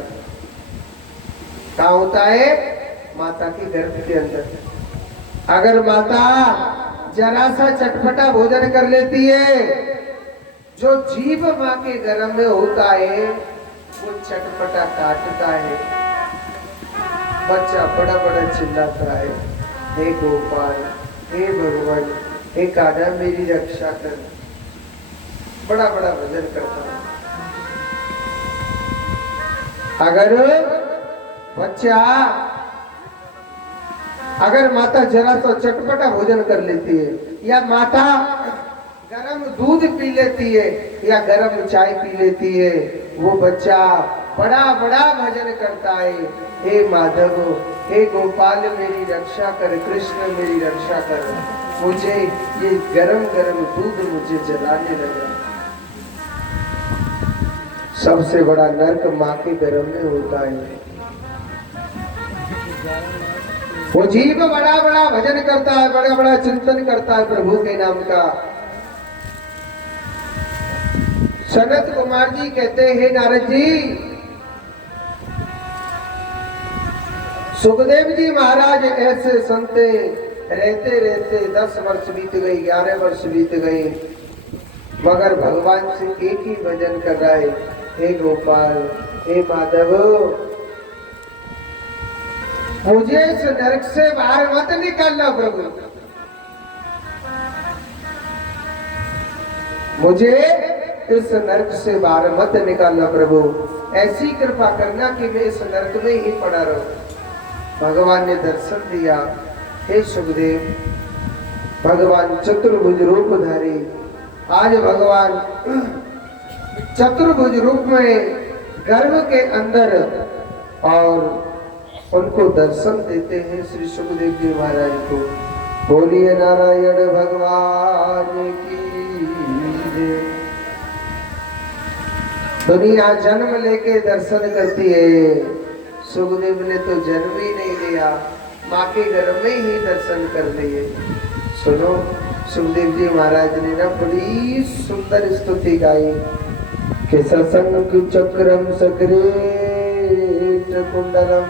कहाँ होता है? माता के गर्भ के अंदर। अगर माता जरा सा चटपटा भोजन कर लेती है, जो जीव माँ के गर्भ में होता है वो चटपटा काटता है। बच्चा बड़ा बड़ा चिल्लाता है, हे गोपाल, हे भगवान, हे कान्हा मेरी रक्षा कर। बड़ा बड़ा भजन करता है। अगर बच्चा, अगर माता जरा सा चटपटा भोजन कर लेती है, या माता गरम दूध पी लेती है, या गरम चाय पी लेती है, वो बच्चा बड़ा बड़ा भजन करता है, हे माधव, हे गोपाल मेरी रक्षा कर, कृष्ण मेरी रक्षा कर, मुझे ये गरम गरम दूध मुझे जलाने लगा। सबसे बड़ा नरक माँ के गर्भ में होता है। वो जीव बड़ा बड़ा भजन करता है, बड़ा बड़ा चिंतन करता है प्रभु के नाम का। सनत कुमार जी कहते हैं, नारद जी, सुखदेव जी महाराज ऐसे सुनते रहते रहते 10 वर्ष बीत गए, 11 वर्ष बीत गए, मगर भगवान से एक ही भजन कर रहा है, हे गोपाल, हे माधव, मुझे इस नरक से बाहर मत निकालना प्रभु, मुझे इस नरक से बाहर मत निकालना प्रभु, ऐसी कृपा करना कि मैं इस नरक में ही पड़ा रहूं। भगवान ने दर्शन दिया, हे सुखदेव, भगवान चतुर्भुज रूपधारी, आज भगवान चतुर्भुज रूप में गर्भ के अंदर और उनको दर्शन देते हैं श्री सुखदेव जी महाराज को। बोलिए नारायण भगवान की जय। दुनिया जन्म लेके दर्शन करती है, सुखदेव ने तो जन्म ही नहीं लिया, माँ के गर्भ में ही दर्शन कर लिए। सुनो, सुखदेव जी महाराज ने ना बड़ी सुंदर स्तुति गाई कि ससंग चक्रम सक्रेट कुंडलम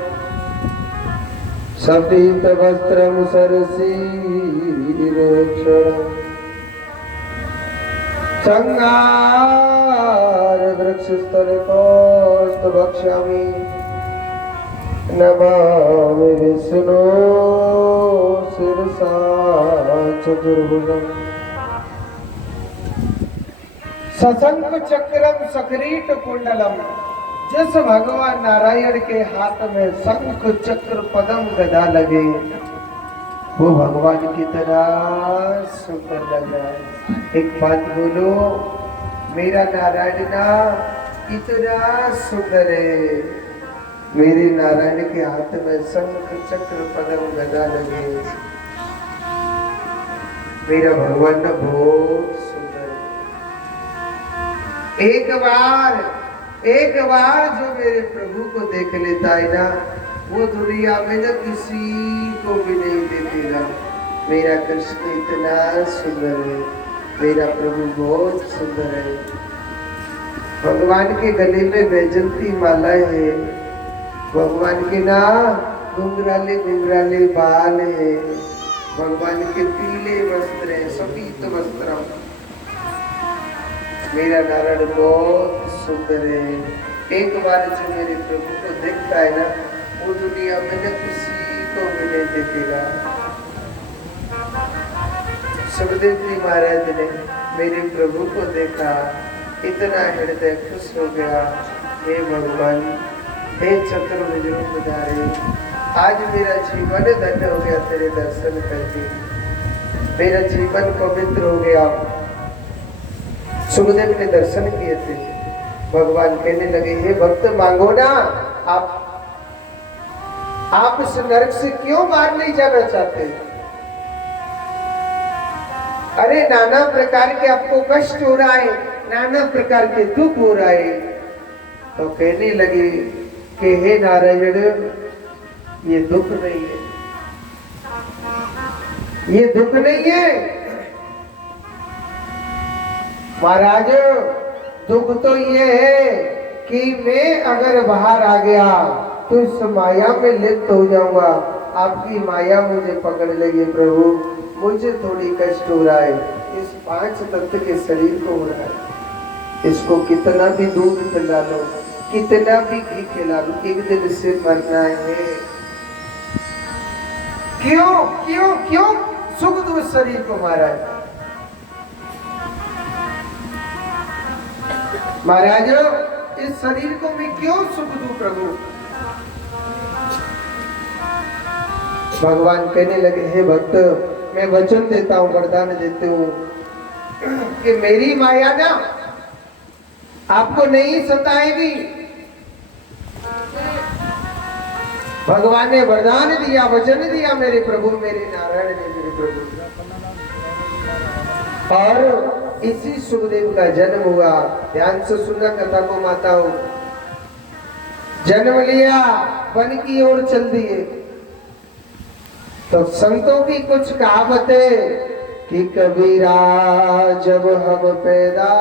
सफेद वस्त्रम सरसीरक्षणम संहार वृक्षस्थल कौस्त भक्ष्यामि नमामि विष्णु शिरसा चतुर्भुजम् सशंक चक्रम सक्रीट कुंडलम, जिस भगवान नारायण के हाथ में शंख चक्र पदम गदा लगे वो भगवान की तरह सुंदर लग रहा है। एक बात बोलो, मेरा नारायण ना इतना सुंदर है, मेरे नारायण के हाथ में शंख चक्र पदम गदा लगे, मेरा भगवान ना बहुत सुंदर है। एक बार जो मेरे प्रभु को देख लेता है ना, वो दुनिया में ना किसी को भी नहीं देखेगा। मेरा कृष्ण इतना सुंदर है, मेरा प्रभु बहुत सुंदर है। भगवान के गले में वैजंती मालाएं है, भगवान के ना घुंघराले घुंघराले बाल है, भगवान के पीले वस्त्र है, सफेद वस्त्र। मेरा नारायण बहुत सुंदर है। एक बार जो मेरे प्रभु को देखता है ना, वो दुनिया में न किसी को भी नहीं देखेगा। सुखदेव जी महाराज ने मेरे प्रभु को देखा, इतना हृदय खुश हो गया। हे भगवान, हे चतुर्भुज रूपधारी, आज मेरा जीवन धन्य हो गया तेरे दर्शन करके, मेरा जीवन पवित्र हो गया। सुखदेव ने दर्शन किए थे। भगवान कहने लगे, हे भक्त मांगो ना, आप इस नरक से क्यों बाहर नहीं जाना चाहते? अरे नाना प्रकार के आपको कष्ट हो रहा है, नाना प्रकार के दुख हो रहा है। तो कहने लगे कि हे नारायण, ये दुख नहीं है, ये दुख नहीं है महाराज। दुख तो ये है कि मैं अगर बाहर आ गया तो इस माया में लिप्त हो जाऊंगा, आपकी माया मुझे पकड़ लेगी। प्रभु, मुझे थोड़ी कष्ट हो रहा है, इस 5 तत्व के शरीर को हो रहा है। इसको कितना भी दूध पिला लो, कितना भी घी खिला लो, एक दिन इससे मरना है। क्यों क्यों क्यों सुख दो शरीर को महाराज? महाराज, इस शरीर को मैं क्यों सुख दूं प्रभु? भगवान कहने लगे, हे भक्त, मैं वचन देता हूं, वरदान देते हूं कि मेरी माया ना आपको नहीं सताएगी। भगवान ने वरदान दिया, वचन दिया मेरे प्रभु, मेरे नारायण ने, मेरे प्रभु। और इसी सुखदेव का जन्म हुआ। ध्यान से सुनना कथा को माताओं। जन्म लिया, वन की ओर चल दिए। तो संतों की कुछ कहावतें कि कबीरा जब हम पैदा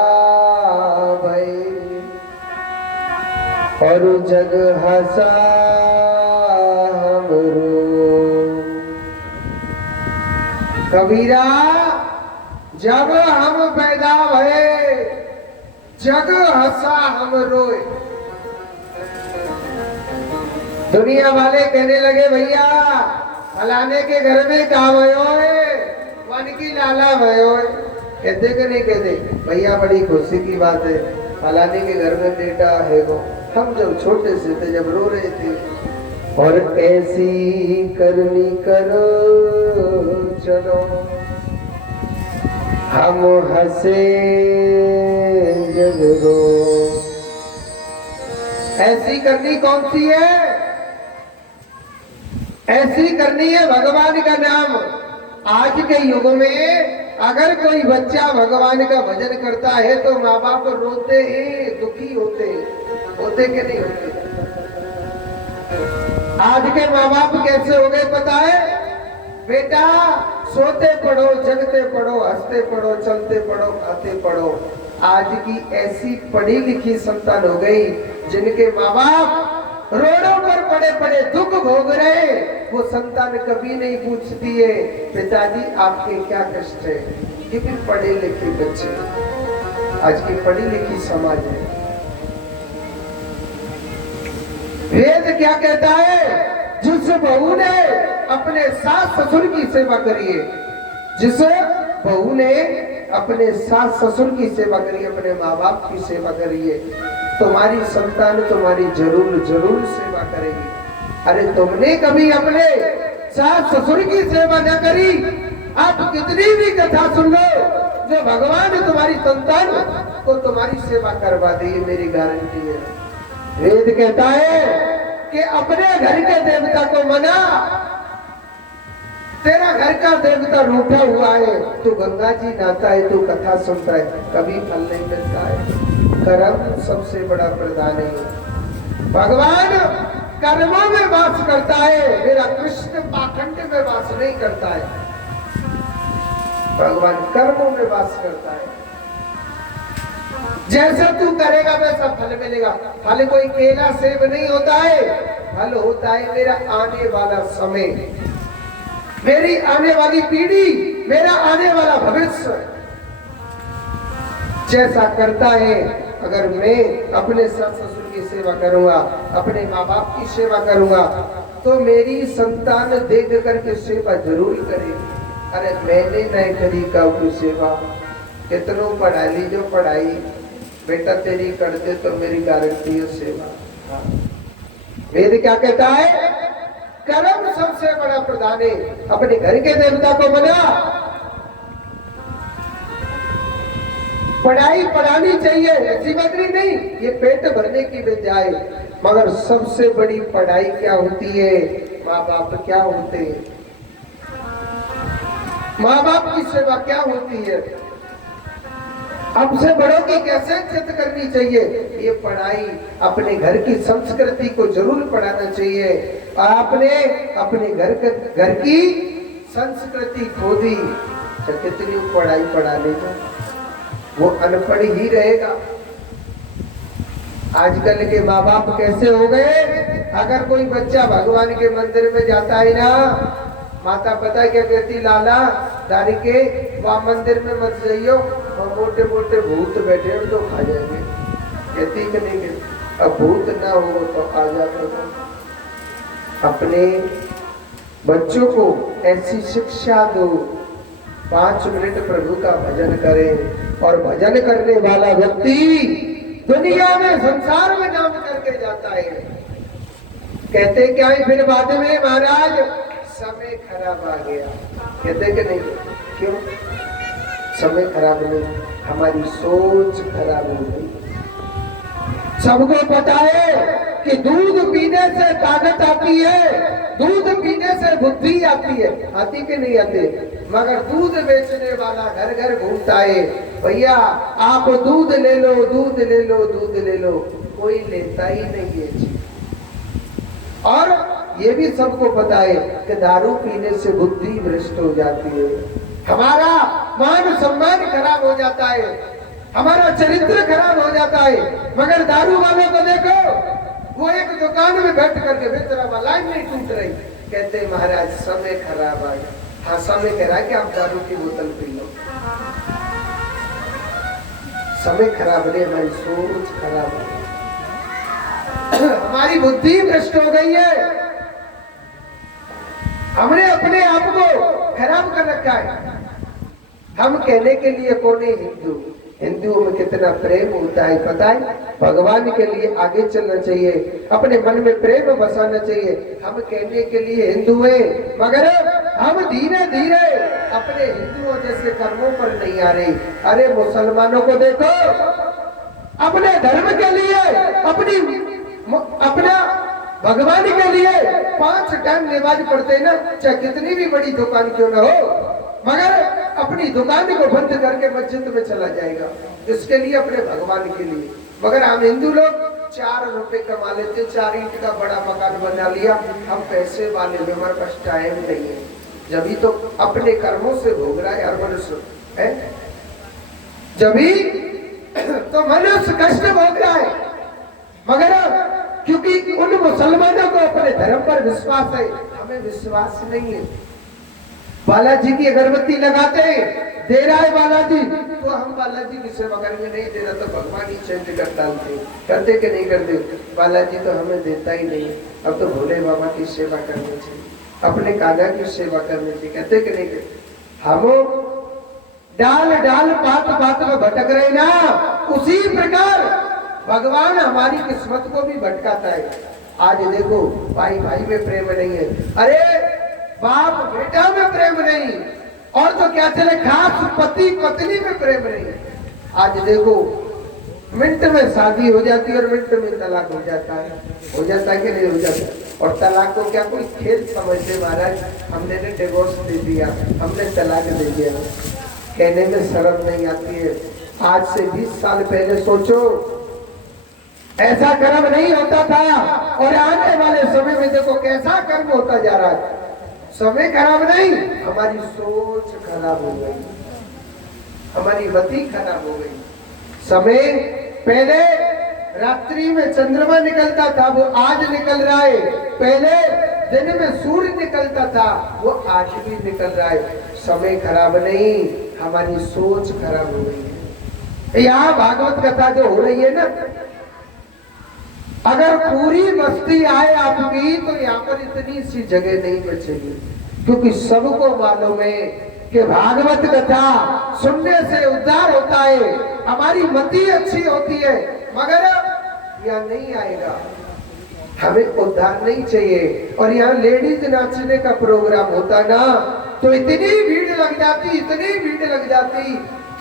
भए और जग हंसा हम रो। कबीरा जब हम पैदा भये जग हंसा हम रोए। दुनिया वाले कहने लगे, भैया फलाने के घर में कहा भयो है, वन की लाला भयो है। कहते कि नहीं कहते? भैया बड़ी खुशी की बात है, फलाने के घर में बेटा है वो। हम जब छोटे से थे, जब रो रहे थे, और ऐसी करनी करो चलो, हम हंसे जग रो। ऐसी करनी कौन सी है? ऐसी करनी है भगवान का नाम। आज के युग में अगर कोई बच्चा भगवान का भजन करता है तो माँ बाप रोते हैं, दुखी होते कि नहीं होते? आज के माँ बाप कैसे हो गए पता है? बेटा सोते पढ़ो, जगते पढ़ो, हंसते पढ़ो, चलते पढ़ो, खाते पढ़ो। आज की ऐसी पढ़ी लिखी संतान हो गई जिनके माँ बाप रोडों पर पड़े पड़े दुख भोग रहे। वो संतान कभी नहीं पूछती है, पिताजी आपके क्या कष्ट है? ये भी पढ़े लिखे बच्चे, आज की पढ़ी लिखी समाज है। वेद क्या कहता है? जिस बहू ने अपने सास ससुर की सेवा करिए, जिस बहू ने अपने सास ससुर की सेवा करिए, अपने माँ बाप की सेवा करिए, तुम्हारी संतान तुम्हारी जरूर जरूर सेवा करेगी। अरे तुमने कभी अपने सास ससुर की सेवा न करी, आप कितनी भी कथा सुन लो, जो भगवान तुम्हारी संतान को तुम्हारी सेवा करवा दे, मेरी गारंटी है। वेद कहता है कि अपने घर के देवता को मना, तेरा घर का देवता रूठा हुआ है, तू गंगा जी नहाता है, तू कथा सुनता है, कभी फल नहीं मिलता है। कर्म सबसे बड़ा प्रधान है। भगवान कर्मों में वास करता है, मेरा कृष्ण पाखंड में वास नहीं करता है। भगवान कर्मों में वास करता है। जैसा तू करेगा वैसा फल मिलेगा। फल कोई केला सेब नहीं होता है, फल होता है मेरा आने वाला समय, मेरी आने वाली पीढ़ी, मेरा आने वाला भविष्य। जैसा करता है, अगर मैं अपने सास ससुर की सेवा करूंगा, अपने माँ बाप की सेवा करूंगा, तो मेरी संतान देख करके सेवा जरूर करेगी। अरे मैंने नहीं करी काऊ सेवा, कितनों पढ़ा ली जो पढ़ाई, बेटा तेरी करते तो मेरी गारंटी है सेवा। वेद क्या कहता है? कर्म सबसे बड़ा प्रधान है। अपने घर के देवता को मना, पढ़ाई पढ़ानी चाहिए, ऐसी बात नहीं, ये पेट भरने की बजाय, मगर सबसे बड़ी पढ़ाई क्या होती है? माँ बाप क्या होते हैं, माँ बाप की सेवा क्या होती है, हमसे बड़ों की कैसे इज्जत करनी चाहिए, ये पढ़ाई अपने घर की संस्कृति को जरूर पढ़ाना चाहिए। आपने अपने घर की संस्कृति खो दी, तो कितनी पढ़ाई पढ़ा लेगा, वो अनपढ़ ही रहेगा। आजकल के माँ बाप कैसे हो गए, अगर कोई बच्चा भगवान के मंदिर में जाता है ना, माता पता क्या कहती, लाला दारी के वहां मंदिर में मत जाइयो, मोटे मोटे भूत बैठे तो खा जाएंगे। कहती कि नहीं कहती, अब भूत ना हो तो आ जाते हो। अपने बच्चों को ऐसी शिक्षा दो, 5 मिनट प्रभु का भजन करें, और भजन करने वाला व्यक्ति दुनिया में संसार में नाम करके जाता है। कहते क्या है फिर बाद में, महाराज समय खराब आ गया। कहते कि नहीं, क्यों समय खराब नहीं, हमारी सोच खराब हो गई। सबको पता है कि दूध पीने से ताकत आती है, दूध पीने से बुद्धि आती है, आती कि नहीं आती? मगर दूध बेचने वाला घर घर घूमता है, भैया आप दूध ले लो, दूध ले लो, दूध ले लो, कोई लेता ही नहीं है। और ये भी सबको पता है कि दारू पीने से बुद्धि भ्रष्ट हो जाती है, हमारा मान सम्मान खराब हो जाता है, हमारा चरित्र खराब हो जाता है। मगर दारू वालों को देखो, वो एक दुकान में बैठ करके बेच रहा, लाइन नहीं टूट रही, कहते महाराज समय खराब आ गया। हाँ समय कह रहा है कि आप दारू की बोतल पी लो, समय खराब नहीं, हमारी सोच खराब है, हमारी बुद्धि भ्रष्ट हो गई है, हमने अपने आप को खराब कर रखा है। हम कहने के लिए कौन है हिंदू, हिंदुओं में कितना प्रेम होता है पता है। भगवान के लिए आगे चलना चाहिए, अपने मन में प्रेम बसाना चाहिए। हम कहने के लिए हिंदू हैं, मगर हम धीरे धीरे अपने हिंदुओं जैसे कर्मों पर नहीं आ रहे। अरे मुसलमानों को देखो, अपने धर्म के लिए, अपना भगवान के लिए 5 टाइम नमाज पढ़ते ना, चाहे कितनी भी बड़ी दुकान क्यों ना हो, मगर अपनी दुकान को बंद करके मस्जिद में चला जाएगा, इसके लिए, अपने भगवान के लिए। मगर हम हिंदू लोग 4 रुपए कमा लेते, 4 ईंट का बड़ा मकान बना लिया, हम पैसे वाले, हमारे पास टाइम नहीं है। जब ही तो अपने कर्मों से भोग रहा है हर मनुष्य है, जब ही तो मनुष्य कष्ट भोग रहा है। मगर क्योंकि उन मुसलमानों को अपने धर्म पर विश्वास है, हमें विश्वास नहीं है। बालाजी की अगरबत्ती लगाते हैं, दे रहा है बालाजी, तो हम बालाजी की सेवा करेंगे, नहीं दे रहा तो भगवान ही चेंज कर डालते, करते कि नहीं करते? बालाजी तो हमें देता ही नहीं, अब तो भोले बाबा की सेवा करनी चाहिए, अपने कान्हा की सेवा करनी चाहिए, कहते कि नहीं कहते? हम डाल डाल पात पात में भटक रहे ना, उसी प्रकार भगवान हमारी किस्मत को भी भटकाता है। आज देखो भाई भाई में प्रेम नहीं है, अरे बाप बेटा में प्रेम नहीं, और तो क्या चले खास पति पत्नी में प्रेम नहीं। आज देखो मिनट में शादी हो जाती है और मिनट में तलाक हो जाता है कि नहीं हो जाता। और तलाक को क्या कोई खेल समझते महाराज, हमने डिवोर्स दे दिया, हमने तलाक दे दिया, कहने में शर्म नहीं आती है। आज से 20 साल पहले सोचो ऐसा कर्म नहीं होता था, और आने वाले समय में देखो कैसा कर्म होता जा रहा है। समय खराब नहीं, हमारी सोच खराब हो गई, हमारी मति खराब हो गई। समय पहले रात्रि में चंद्रमा निकलता था, वो आज निकल रहा है। पहले दिन में सूर्य निकलता था, वो आज भी निकल रहा है। समय खराब नहीं, हमारी सोच खराब हो गई है। यहाँ भागवत कथा जो हो रही है ना, अगर पूरी बस्ती आए आपकी तो यहाँ पर इतनी सी जगह नहीं बचेगी, क्योंकि सबको मालूम है कि भागवत कथा सुनने से उद्धार होता है, हमारी मति अच्छी होती है। मगर यहाँ नहीं आएगा, हमें उद्धार नहीं चाहिए। और यहाँ लेडीज नाचने का प्रोग्राम होता ना, तो इतनी भीड़ लग जाती, इतनी भीड़ लग जाती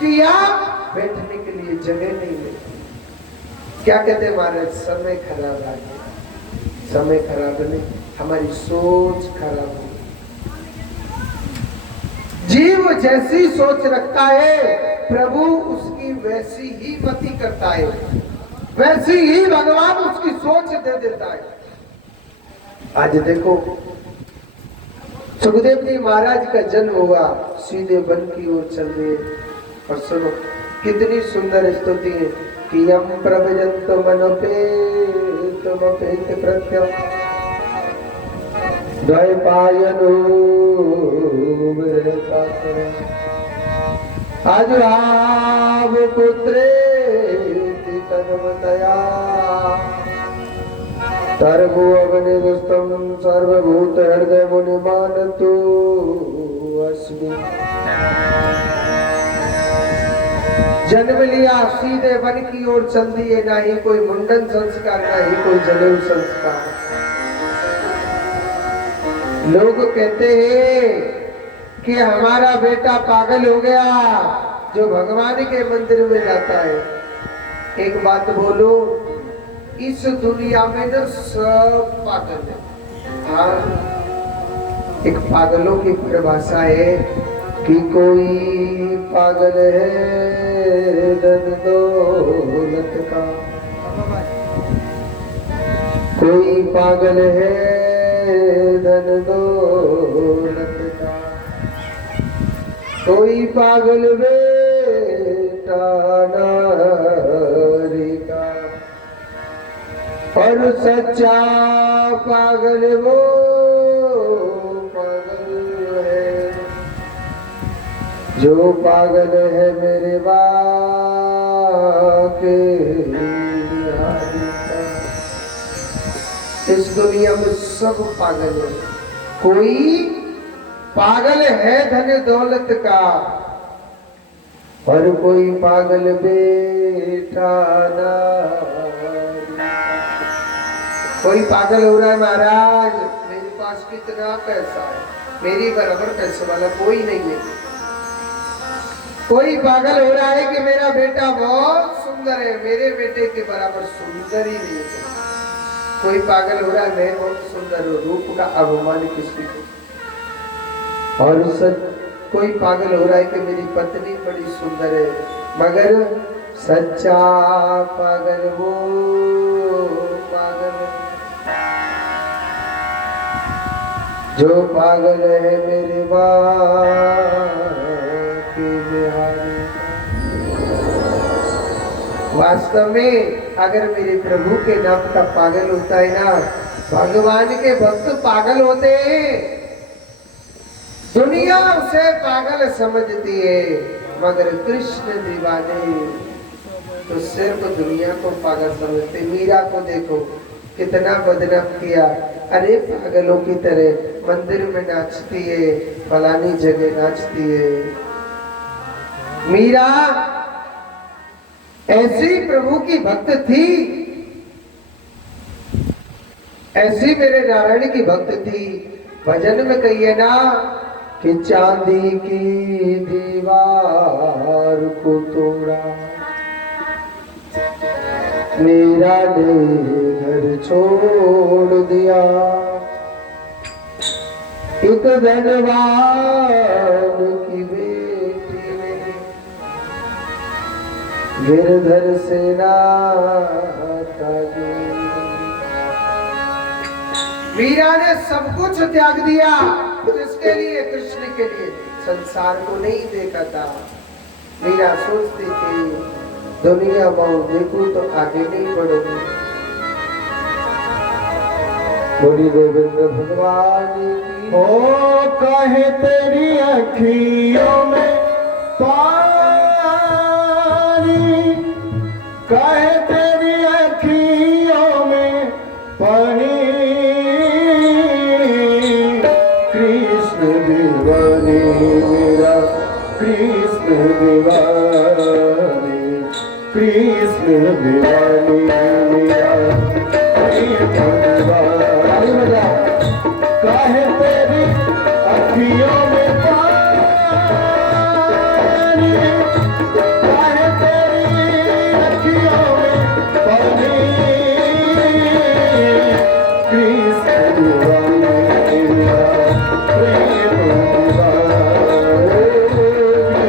कि यहाँ बैठने के लिए जगह नहीं मिलती। क्या कहते हैं महाराज, समय खराब आ गया। समय खराब नहीं, हमारी सोच खराब हो। जीव जैसी सोच रखता है, प्रभु उसकी वैसी ही मति करता है, वैसी ही भगवान उसकी सोच दे देता है। आज देखो सुखदेव जी महाराज का जन्म हुआ, सीधे वन की ओर चल दिए। और सुनो कितनी सुंदर स्तुति है कि यम प्रभजंत मनोपेत प्रत्यम द्वैपायनो अजुराव पुत्रे तन्मतया तर्भु अवनिरुस्तम सर्वभूत हृदय मुनि मानतु अस्मि। जन्म लिया, सीधे वन की ओर चल दिए, ना ही कोई मुंडन संस्कार, ना ही कोई जनेऊ संस्कार। लोग कहते हैं कि हमारा बेटा पागल हो गया जो भगवान के मंदिर में जाता है। एक बात बोलो, इस दुनिया में ना सब पागल है। हाँ, एक पागलों की परिभाषा है कि कोई पागल है धन दौलत का, कोई पागल है धन दौलत का, कोई पागल बेटा नारी का, और सच्चा पागल वो पागल है जो पागल है मेरे बाके बिहारी का। इस दुनिया में सब पागल है, कोई पागल है धन दौलत का, और कोई पागल बेटा नारी। कोई पागल हो रहा है महाराज, मेरे पास कितना पैसा है, मेरी बराबर पैसे वाला कोई नहीं है। कोई पागल हो रहा है कि मेरा बेटा बहुत सुंदर है, मेरे बेटे के बराबर सुंदर ही नहीं है। कोई पागल हो रहा है मैं बहुत सुंदर हूँ, रूप का अभिमान किसी को। और कोई पागल हो रहा है कि मेरी पत्नी बड़ी सुंदर है, मगर सच्चा पागल वो पागल जो पागल है मेरे बाके बिहारी। वास्तव में अगर मेरे प्रभु के नाम का पागल होता है ना, भगवान के भक्त पागल होते हैं, दुनिया उसे पागल समझती है, मगर कृष्ण दीवाने तो सिर्फ दुनिया को पागल समझते। मीरा को देखो कितना बदनाम किया, अरे पागलों की तरह मंदिर में नाचती है, फलानी जगह नाचती है। मीरा ऐसी प्रभु की भक्त थी, ऐसी मेरे नारायण की भक्त थी। भजन में कहिए ना कि चांदी की दीवार को तोड़ा, मीरा ने घर छोड़ दिया। एक धनवान की बेटी ने गिरधर से नाता जोड़ा। मीरा ने सब कुछ त्याग दिया, किसके लिए? कृष्ण के लिए। संसार को नहीं देखा था। मीरा सोचती थी दुनिया में देखूं तो आगे नहीं बढ़ूंगी। बोली गोविंद भगवान की। ओ कहे तेरी अखियों में पानी, कहे तेरी अखियों में पानी, कृष्ण दीवानी मेरा, कृष्ण दीवानी, कृष्ण दीवानी मेरा, कृष्ण दीवानी। काहे तेरी अखियों में पानी, काहे तेरी अखियों में पानी, कृष्ण दीवानी मेरा, प्रेम दीवानी,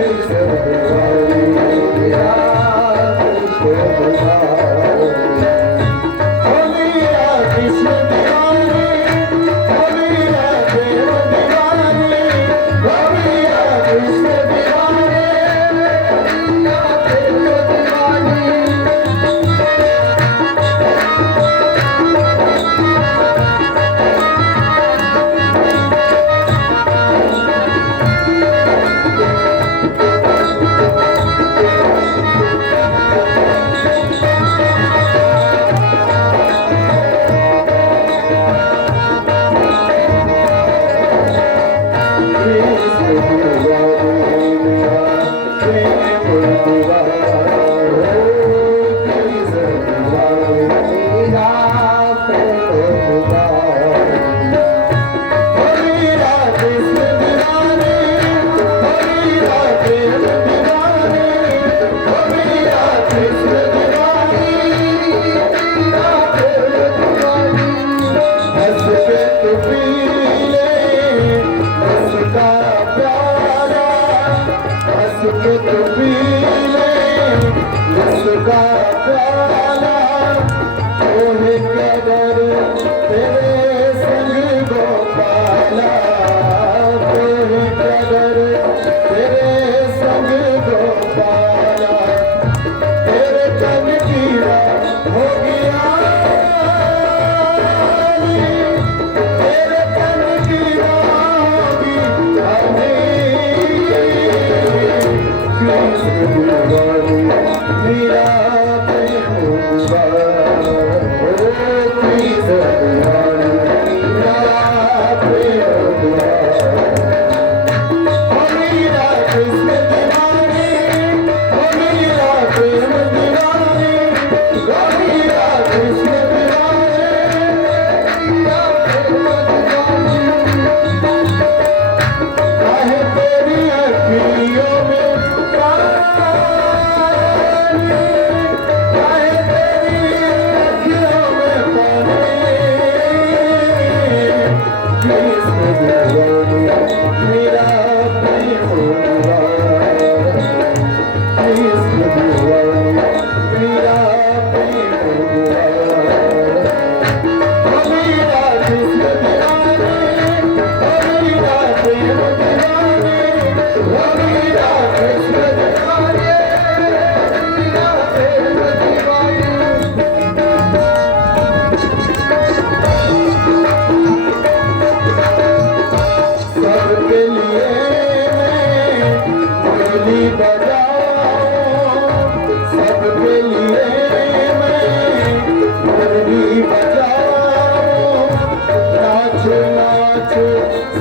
कृष्ण दीवानी मेरा, कृष्ण दीवानी। ओ मेरा कृष्ण दीवानी,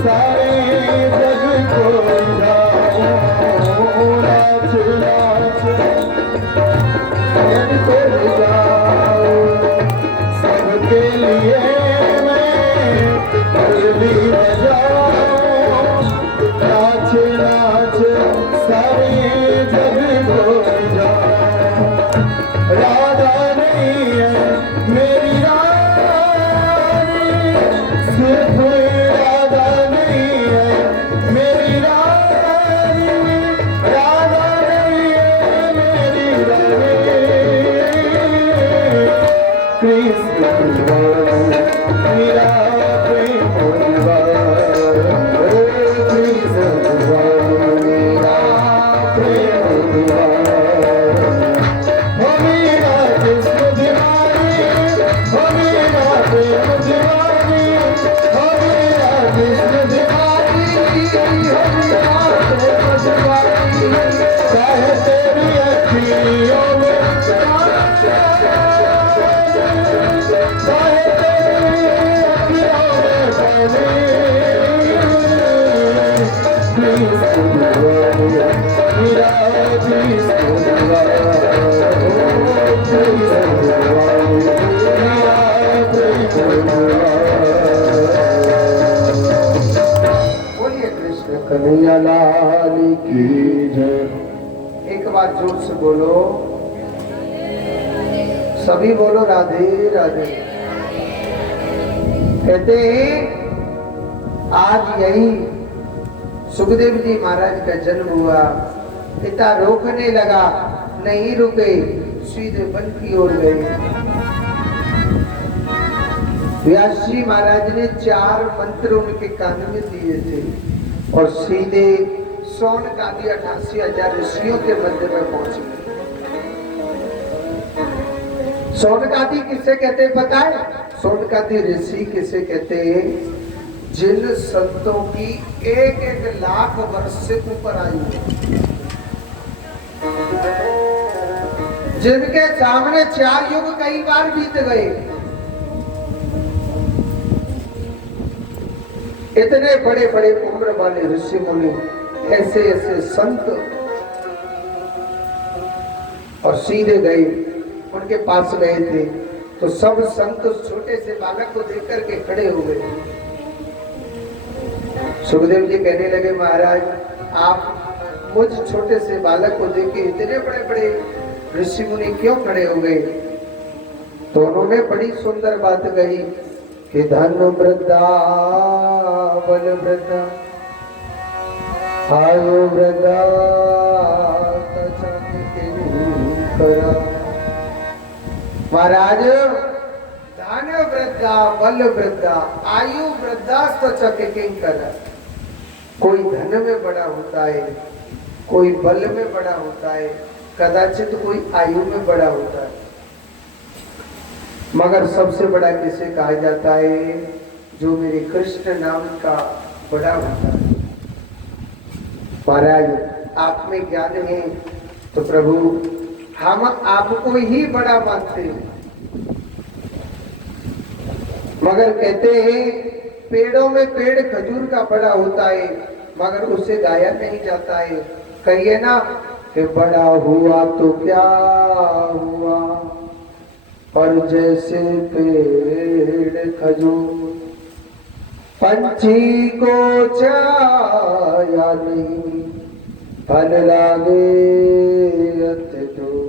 सारे जग को जाऊं, नाच बांसुरी बजाओ, नाच नाच सारे जग को जाओ। राधा नहीं है मेरी रानी, सिर्फ राधा नहीं है मेरी रानी, राधा नहीं है मेरी रानी। कृष्ण मेरा प्रेम बोलिए कृष्ण कन्हैया लाल की जय। एक बार जोर से बोलो, सभी बोलो राधे राधे। कहते हैं आज यही सुखदेव जी महाराज का जन्म हुआ। पिता रोकने लगा, नहीं रुके, सीधे वन की ओर गए। व्यास जी महाराज ने 4 मंत्र उनके कान में दिए थे और सीधे सोनकादि 88,000 ऋषियों के मध्य में पहुंच गए। सोनकादि किसे कहते हैं पता है? सोनकादि ऋषि किसे कहते हैं? जिन संतों की 1-1 लाख वर्ष से ऊपर आयु, जिनके सामने 4 युग कई बार बीत गए, इतने बड़े बड़े उम्र वाले ऋषि मुनि, ऐसे ऐसे संत, और सीधे गए उनके पास गए थे तो सब संत छोटे से बालक को देख करके खड़े हो गए। सुखदेव जी कहने लगे महाराज आप मुझ छोटे से बालक को देख के इतने बड़े बड़े ऋषि मुनि क्यों खड़े हो गए? तो उन्होंने बड़ी सुंदर बात कही कि धन वृद्धा बल वृद्धा आयु वृद्धा महाराज, धन वृद्धा बल वृद्धा आयु वृद्धा किंकर। कोई धन में बड़ा होता है, कोई बल में बड़ा होता है, कदाचित कोई आयु में बड़ा होता है, मगर सबसे बड़ा किसे कहा जाता है? जो मेरे कृष्ण नाम का बड़ा होता है। महाराज आप में ज्ञान है तो प्रभु हम आपको ही बड़ा मानते हैं, मगर कहते हैं पेड़ों में पेड़ खजूर का बड़ा होता है मगर उसे गाया नहीं जाता है। कहिए ना कि बड़ा हुआ तो क्या हुआ, पर जैसे पेड़ खजूर पंछी को छाया नहीं, फल लागे अति दूर।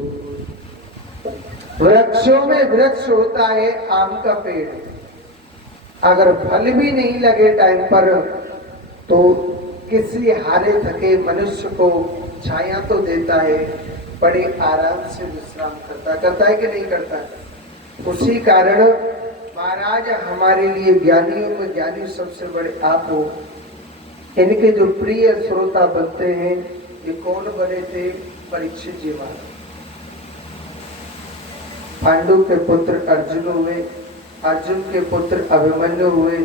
वृक्षों में वृक्ष होता है आम का पेड़, अगर फल भी नहीं लगे टाइम पर तो किसी हारे थके मनुष्य को छाया तो देता है, बड़े आराम से विश्राम करता है कि नहीं करता? उसी कारण महाराज हमारे लिए ज्ञानियों में ज्ञानी सबसे बड़े आप हो। इनके जो प्रिय श्रोता बनते हैं ये कौन बने थे? परीक्षित जी महाराज। पांडु के पुत्र अर्जुन हुए, अर्जुन के पुत्र अभिमन्यु हुए,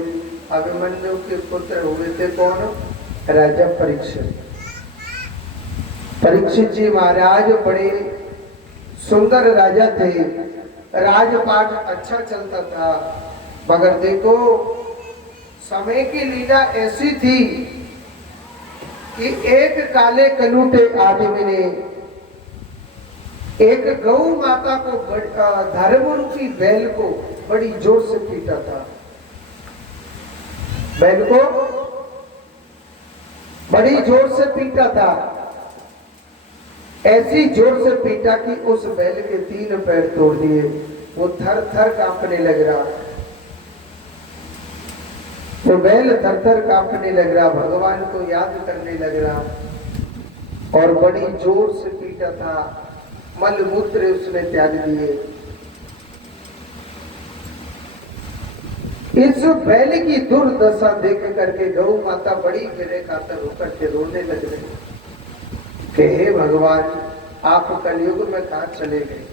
अभिमन्यु के पुत्र हुए थे कौन? राजा परीक्षित। परीक्षित जी महाराज बड़े सुंदर राजा थे, राजपाट अच्छा चलता था, मगर देखो समय की लीला ऐसी थी कि एक काले कलूटे आदमी ने एक गौ माता को धर्म रूपी बैल को बड़ी जोर से पीटा था। बैल को बड़ी जोर से पीटा था, ऐसी जोर से पीटा कि उस बैल के 3 पैर तोड़ दिए। वो थर थर कांपने लग रहा, वो बैल थर थर कांपने लग रहा, भगवान को याद करने लग रहा और बड़ी जोर से पीटा था। मल मूत्र उसने त्याग दिए। इस बैल की दुर्दशा देख करके गौ माता बड़ी गिरे खातर होकर के रोने लग रही कि हे भगवान, आप कलयुग में कहां चले गए।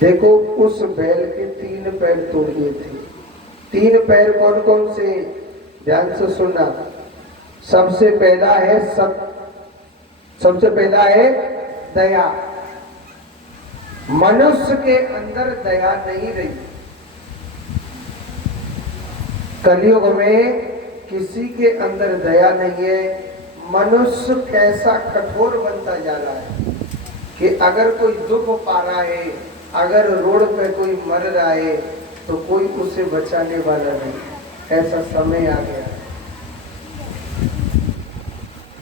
देखो उस बैल के 3 पैर तोड़ दिए थे। 3 पैर कौन कौन से, ध्यान से सुनना। सबसे पहला है सबसे पहला है दया। मनुष्य के अंदर दया नहीं रही। कलयुग में किसी के अंदर दया नहीं है। मनुष्य कैसा कठोर बनता जा रहा है कि अगर कोई दुख पा रहा है, अगर रोड पे कोई मर रहा है तो कोई उसे बचाने वाला नहीं। ऐसा समय आ गया है,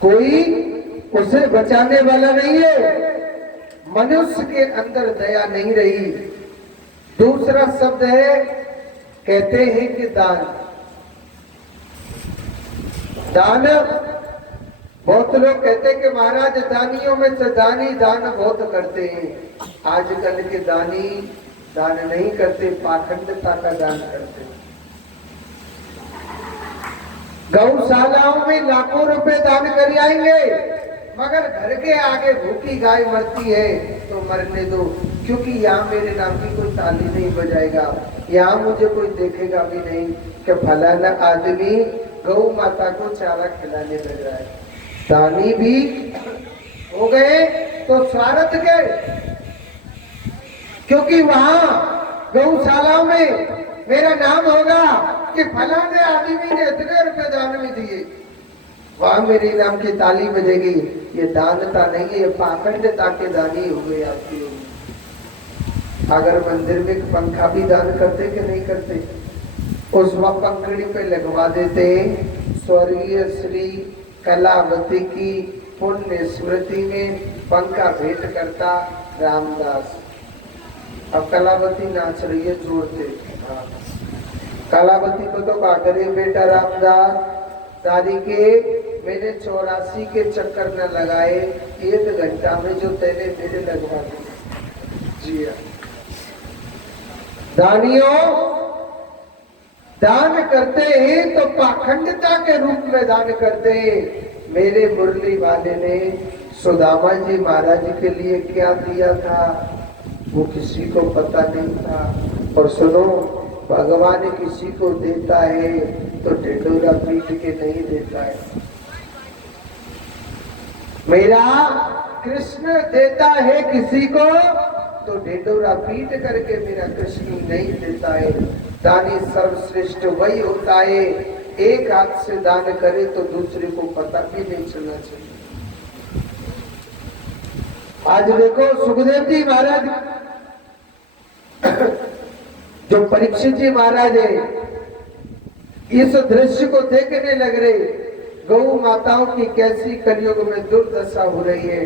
कोई उसे बचाने वाला नहीं है। मनुष्य के अंदर दया नहीं रही। दूसरा शब्द है, कहते हैं कि दान। दान, बहुत लोग कहते हैं कि महाराज दानियों में से दानी दान बहुत करते हैं। आजकल के दानी दान नहीं करते, पाखंडता का दान करते। गौशालाओं में लाखों रुपए दान कर आएंगे, मगर घर के आगे भूखी गाय मरती है तो मरने दो, क्योंकि यहाँ मेरे नाम की कोई ताली नहीं बजाएगा, यहाँ मुझे कोई देखेगा भी नहीं कि फलाना आदमी गौ माता को चारा खिलाने लग रहा है। दानी भी हो गए तो स्वार्थ के, क्योंकि वहां गौशालाओं में मेरा नाम होगा कि फलाने आदमी ने इतने रुपए दान में दिए, वहां मेरे नाम की ताली बजेगी। ये दानता नहीं है, ये पाखंडता के दानी हो गए आपकी। अगर मंदिर में पंखा भी दान करते कि नहीं करते, उस वक्त पंखड़ी पे लगवा देते स्वर्गीय श्री कलावती की पुण्य स्मृति में पंखा भेंट करता रामदास। अब कलावती नाच रही है जोर से। कलावती को तो कहा करे बेटा रामदास, दादी के मैंने 84 के चक्कर न लगाए, 1 घंटा में जो तेरे मेरे लगवा दिए। जी दानियों दान करते हैं तो पाखंडता के रूप में दान करते हैं। मेरे मुरली वाले ने सुदामा जी महाराज के लिए क्या दिया था वो किसी को पता नहीं था। और सुनो, भगवान किसी को देता है तो ढिंढोरा पीट के नहीं देता है। मेरा कृष्ण देता है किसी को तो ढिंढोरा पीट करके मेरा कृष्ण नहीं देता है। दानी सर्वश्रेष्ठ वही होता है, एक हाथ से दान करे तो दूसरे को पता भी नहीं चलना चाहिए। आज देखो सुखदेव जी महाराज जो परीक्षित जी महाराज है, इस दृश्य को देखने लग रहे, गौ माताओं की कैसी कलयुग में दुर्दशा हो रही है,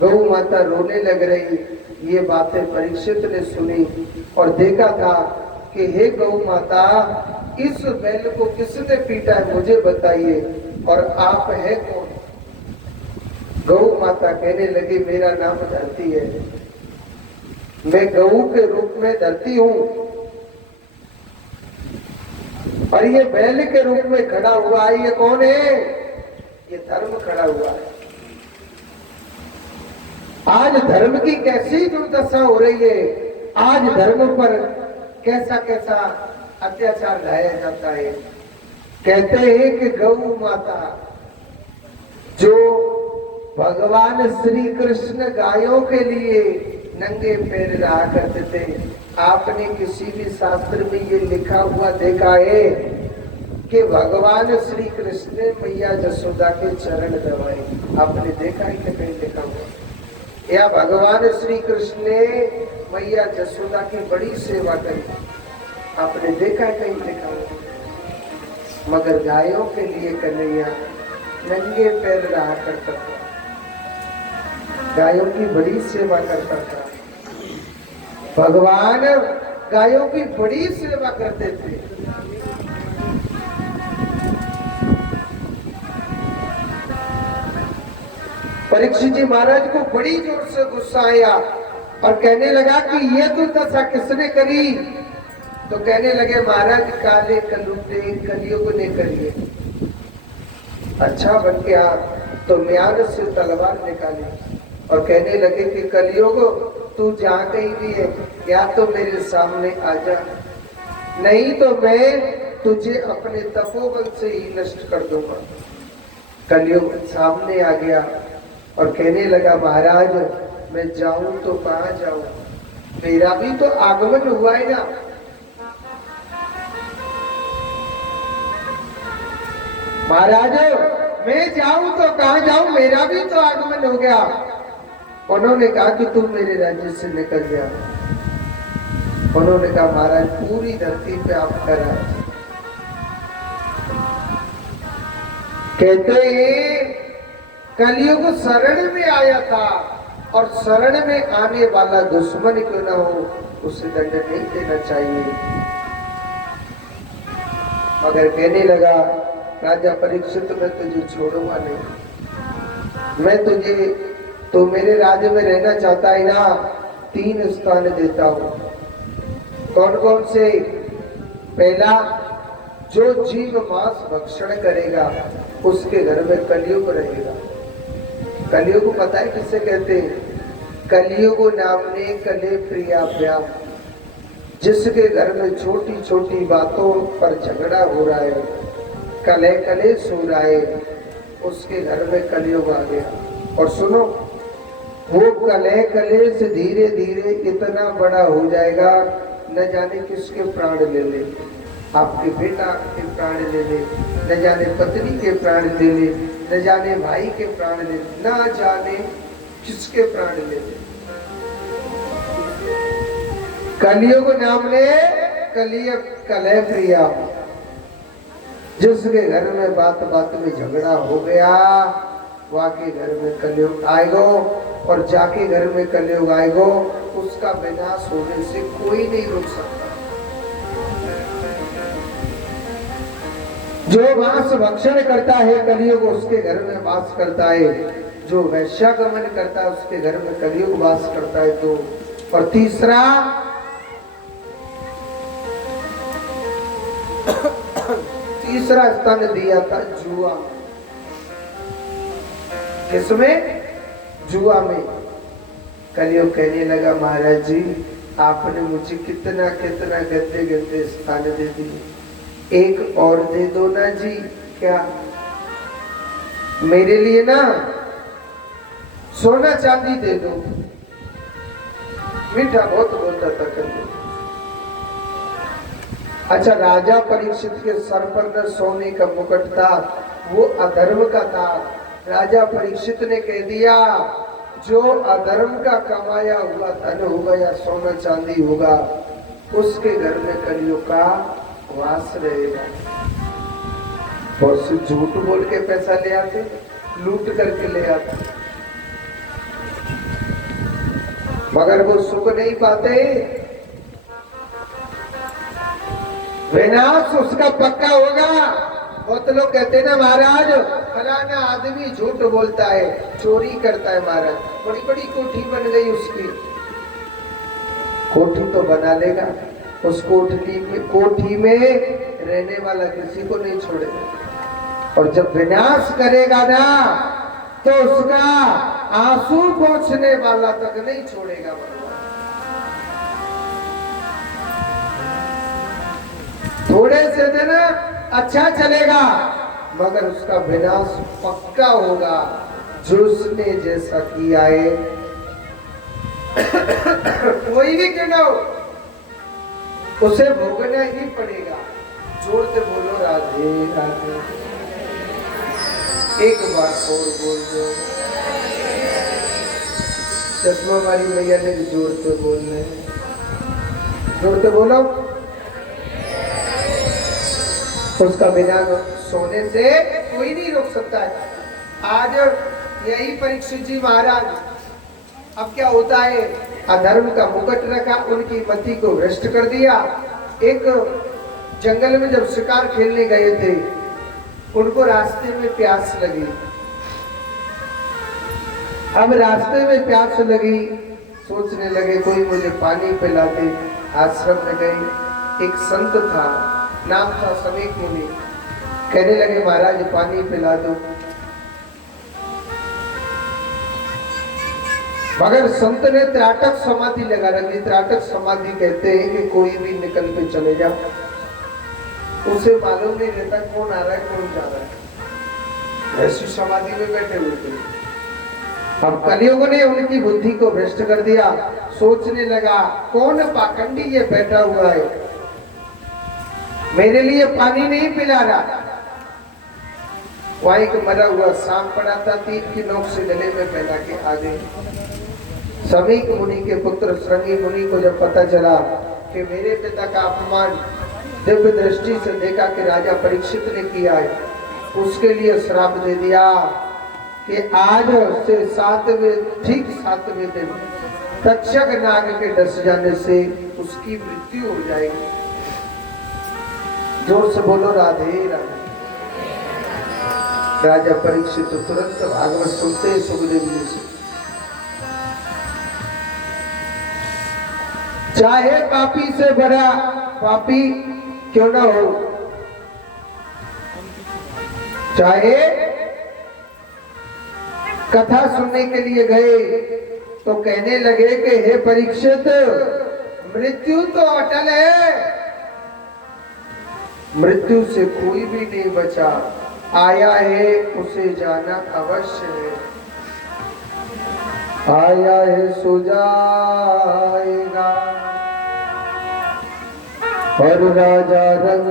गौ माता रोने लग रही। ये बातें परीक्षित ने सुनी और देखा था कि हे गौ माता, इस बैल को किसने पीटा है मुझे बताइए, और आप है कौन। गौ माता कहने लगी मेरा नाम धरती है, मैं गऊ के रूप में धरती हूं और ये बैल के रूप में खड़ा हुआ है। ये कौन है? ये धर्म खड़ा हुआ है। आज धर्म की कैसी दुर्दशा हो रही है, आज धर्म पर कैसा कैसा अत्याचार ढाया जाता है। कहते हैं कि गौ माता जो भगवान श्री कृष्ण गायों के लिए नंगे पैर रहा करते थे, आपने किसी भी शास्त्र में ये लिखा हुआ देखा है कि भगवान श्री कृष्ण ने मैया जसोदा के चरण दबाए? आपने देखा है कि कहीं लिखा हुआ? या भगवान श्री कृष्ण ने मैया जसोदा की बड़ी सेवा करी? आपने देखा है कहीं लिखा हुआ? मगर गायों के लिए कन्हैया नंगे पैर रहा करता था, गायों की बड़ी सेवा करता था। भगवान गायों की बड़ी सेवा करते थे। परीक्षित जी महाराज को बड़ी जोर से गुस्सा आया और कहने लगा कि ये तो दशा किसने करी? तो कहने लगे महाराज काले कलूटे कलियुग ने करी है। अच्छा बन गया तो म्यान से तलवार निकाली और कहने लगे कि कलियुग तू जहाँ कहीं भी है या तो मेरे सामने आ जा, नहीं तो मैं तुझे अपने तपोबल से ही नष्ट कर दूंगा। कलियुग सामने आ गया और कहने लगा महाराज मैं जाऊं तो कहाँ जाऊं, मेरा भी तो आगमन हुआ है ना। महाराज मैं जाऊं तो कहाँ जाऊं, मेरा भी तो आगमन हो गया। उन्होंने कहा कि तुम मेरे राज्य से निकल जा। उन्होंने कहा महाराज पूरी धरती पे आपका राज। कहते हैं कलियुग शरण में आया था और शरण में आने वाला दुश्मन क्यों ना हो उसे दंड नहीं देना चाहिए। मगर कहने लगा राजा परीक्षित मैं तुझे छोड़ूंगा नहीं, मैं तुझे तो मेरे राज्य में रहना चाहता है ना, 3 स्थान देता हूं। कौन कौन से? पहला, जो जीव मांस भक्षण करेगा उसके घर में कलियुग रहेगा। कलियुग पता है किसे कहते हैं? कलियुग नामने कले प्रियाभ्याम, जिसके घर में छोटी छोटी बातों पर झगड़ा हो रहा है, कले कलेश हो रहा है, उसके घर में कलियुग आ गया। और सुनो वो कले कलेश धीरे धीरे इतना बड़ा हो जाएगा न जाने किसके प्राण ले ले, आपके बेटा के प्राण ले ले, न जाने पत्नी के प्राण ले ले, न जाने भाई के प्राण ले ले, न जाने किसके प्राण ले ले। कलियुग नाम ने कलियुग कलह प्रिया, जिसके घर में बात बात में झगड़ा हो गया वाके घर में कलियुग आएगो, और जाके घर में कलियुग आएगो उसका विनाश होने से कोई नहीं रोक सकता। जो मांस भक्षण करता है कलियुग उसके घर में वास करता है, जो वैश्यागमन करता है उसके घर में कलियुग वास करता है। तो और तीसरा स्थान दिया था जुआ। किसमें? जुआ में। कलियुग कहने लगा महाराज जी आपने मुझे कितना कितना गंदे गंदे स्थान दे दिए, एक और दे दो ना जी। क्या? मेरे लिए ना सोना चांदी दे दो। मीठा बहुत बोलता था कलियुग। अच्छा राजा परीक्षित के सर पर न सोने का मुकुट था, वो अधर्म का था। राजा परीक्षित ने कह दिया जो अधर्म का कमाया हुआ धन होगा या सोना चांदी होगा उसके घर में कलियुग का वास रहेगा। बहुत से झूठ बोल के पैसा ले आते, लूट करके ले आते, मगर वो सुख नहीं पाते। विनाश उसका पक्का होगा। बहुत लोग कहते हैं ना महाराज फलाना आदमी झूठ बोलता है, चोरी करता है महाराज, बड़ी बड़ी कोठी बन गई उसकी। कोठी तो बना लेगा, उस कोठी में रहने वाला किसी को नहीं छोड़ेगा। और जब विनाश करेगा ना तो उसका आंसू पोंछने वाला तक नहीं छोड़ेगा भगवान। थोड़े से दिन अच्छा चलेगा मगर उसका विनाश पक्का होगा। जो उसने जैसा किया है कोई भी क्यों ना हो उसे भोगना ही पड़ेगा। जोर से बोलो राधे राधे। एक बार और बोल दो। चश्मा वाली भैया ने जोर से बोलना है, जोर से बोलो। उसका बिना सोने से कोई नहीं रोक सकता है। आज यही परीक्षित जी महाराज, अब क्या होता है, अधर्म का मुकुट रखा, उनकी मति को भ्रष्ट कर दिया। एक जंगल में जब शिकार खेलने गए थे, उनको रास्ते में प्यास लगी। अब रास्ते में प्यास लगी, सोचने लगे कोई मुझे पानी पिला दे। आश्रम में गए, एक संत था, नाम था समीक मुनि। कहने लगे महाराज पानी पिला दो। मगर संत ने त्राटक समाधि लगा रखी। त्राटक समाधि कहते हैं कि कोई भी निकल के चले जा, उसे मालूम नहीं रहता कौन आ रहा है कौन जा रहा है। ऐसी समाधि में बैठे हुए थे। अब कलियुग ने उनकी बुद्धि को भ्रष्ट कर दिया। सोचने लगा कौन पाखंडी ये बैठा हुआ है, मेरे लिए पानी नहीं पिला रहा। वहां एक मरा हुआ सांप पड़ा था, तीर की नोक से गले में पहना के आ गए। समीक मुनि के पुत्र श्रृंगी मुनि को जब पता चला कि मेरे पिता का अपमान दिव्य दृष्टि से देखा कि राजा परीक्षित ने किया है, उसके लिए श्राप दे दिया कि आज से ठीक सातवें दिन तक्षक नाग के डस जाने से उसकी मृत्यु हो जाएगी। जोर से बोलो राधे राधे। राजा परीक्षित तुरंत भागवत सुनते सुखदेव जी से, चाहे पापी से बड़ा पापी क्यों ना हो, चाहे कथा सुनने के लिए गए तो कहने लगे कि हे परीक्षित, मृत्यु तो अटल है, मृत्यु से कोई भी नहीं बचा, आया है उसे जाना अवश्य है, आया है सो जाएगा। और राजा रंग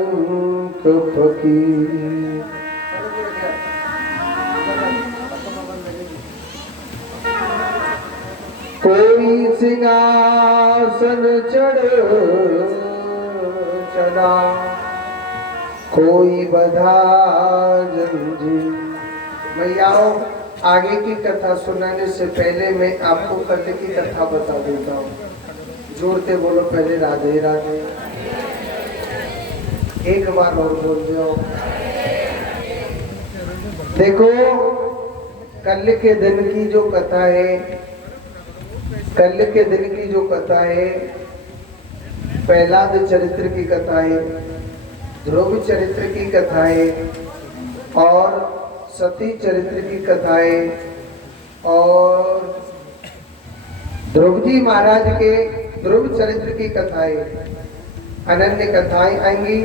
फकीर, कोई सिंहासन चढ़ चला, कोई बधा जंजीर। मैयाओं, आगे की कथा सुनाने से पहले मैं आपको कल की कथा बता देता हूँ। जोड़ते बोलो पहले राधे राधे। एक बार और बोल दो। देखो, कल के दिन की जो कथा है, कल के दिन की जो कथा है, प्रहलाद चरित्र की कथा है, ध्रुव चरित्र की कथा है, और सती चरित्र की कथा है, और ध्रुव जी महाराज के ध्रुव चरित्र की कथा है। अनन्य कथाएं आएंगी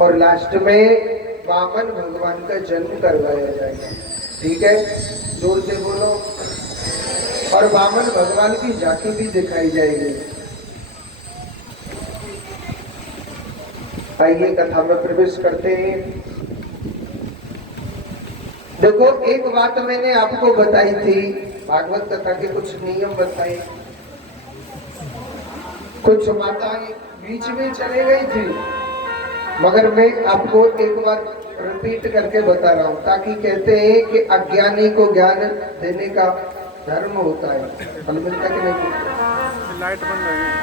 और लास्ट में वामन भगवान का जन्म करवाया जाएगा। ठीक है, जोर से बोलो। और वामन भगवान की झांकी भी दिखाई जाएगी। आइए कथा में प्रवेश करते हैं। देखो, एक बात मैंने आपको बताई थी, भागवत कथा के कुछ नियम बताए, कुछ माताएं बीच में चले गई थी, मगर मैं आपको एक बार रिपीट करके बता रहा हूं, ताकि कहते हैं कि अज्ञानी को ज्ञान देने का धर्म होता है। फल मिलता कि नहीं? लाइट बंद है।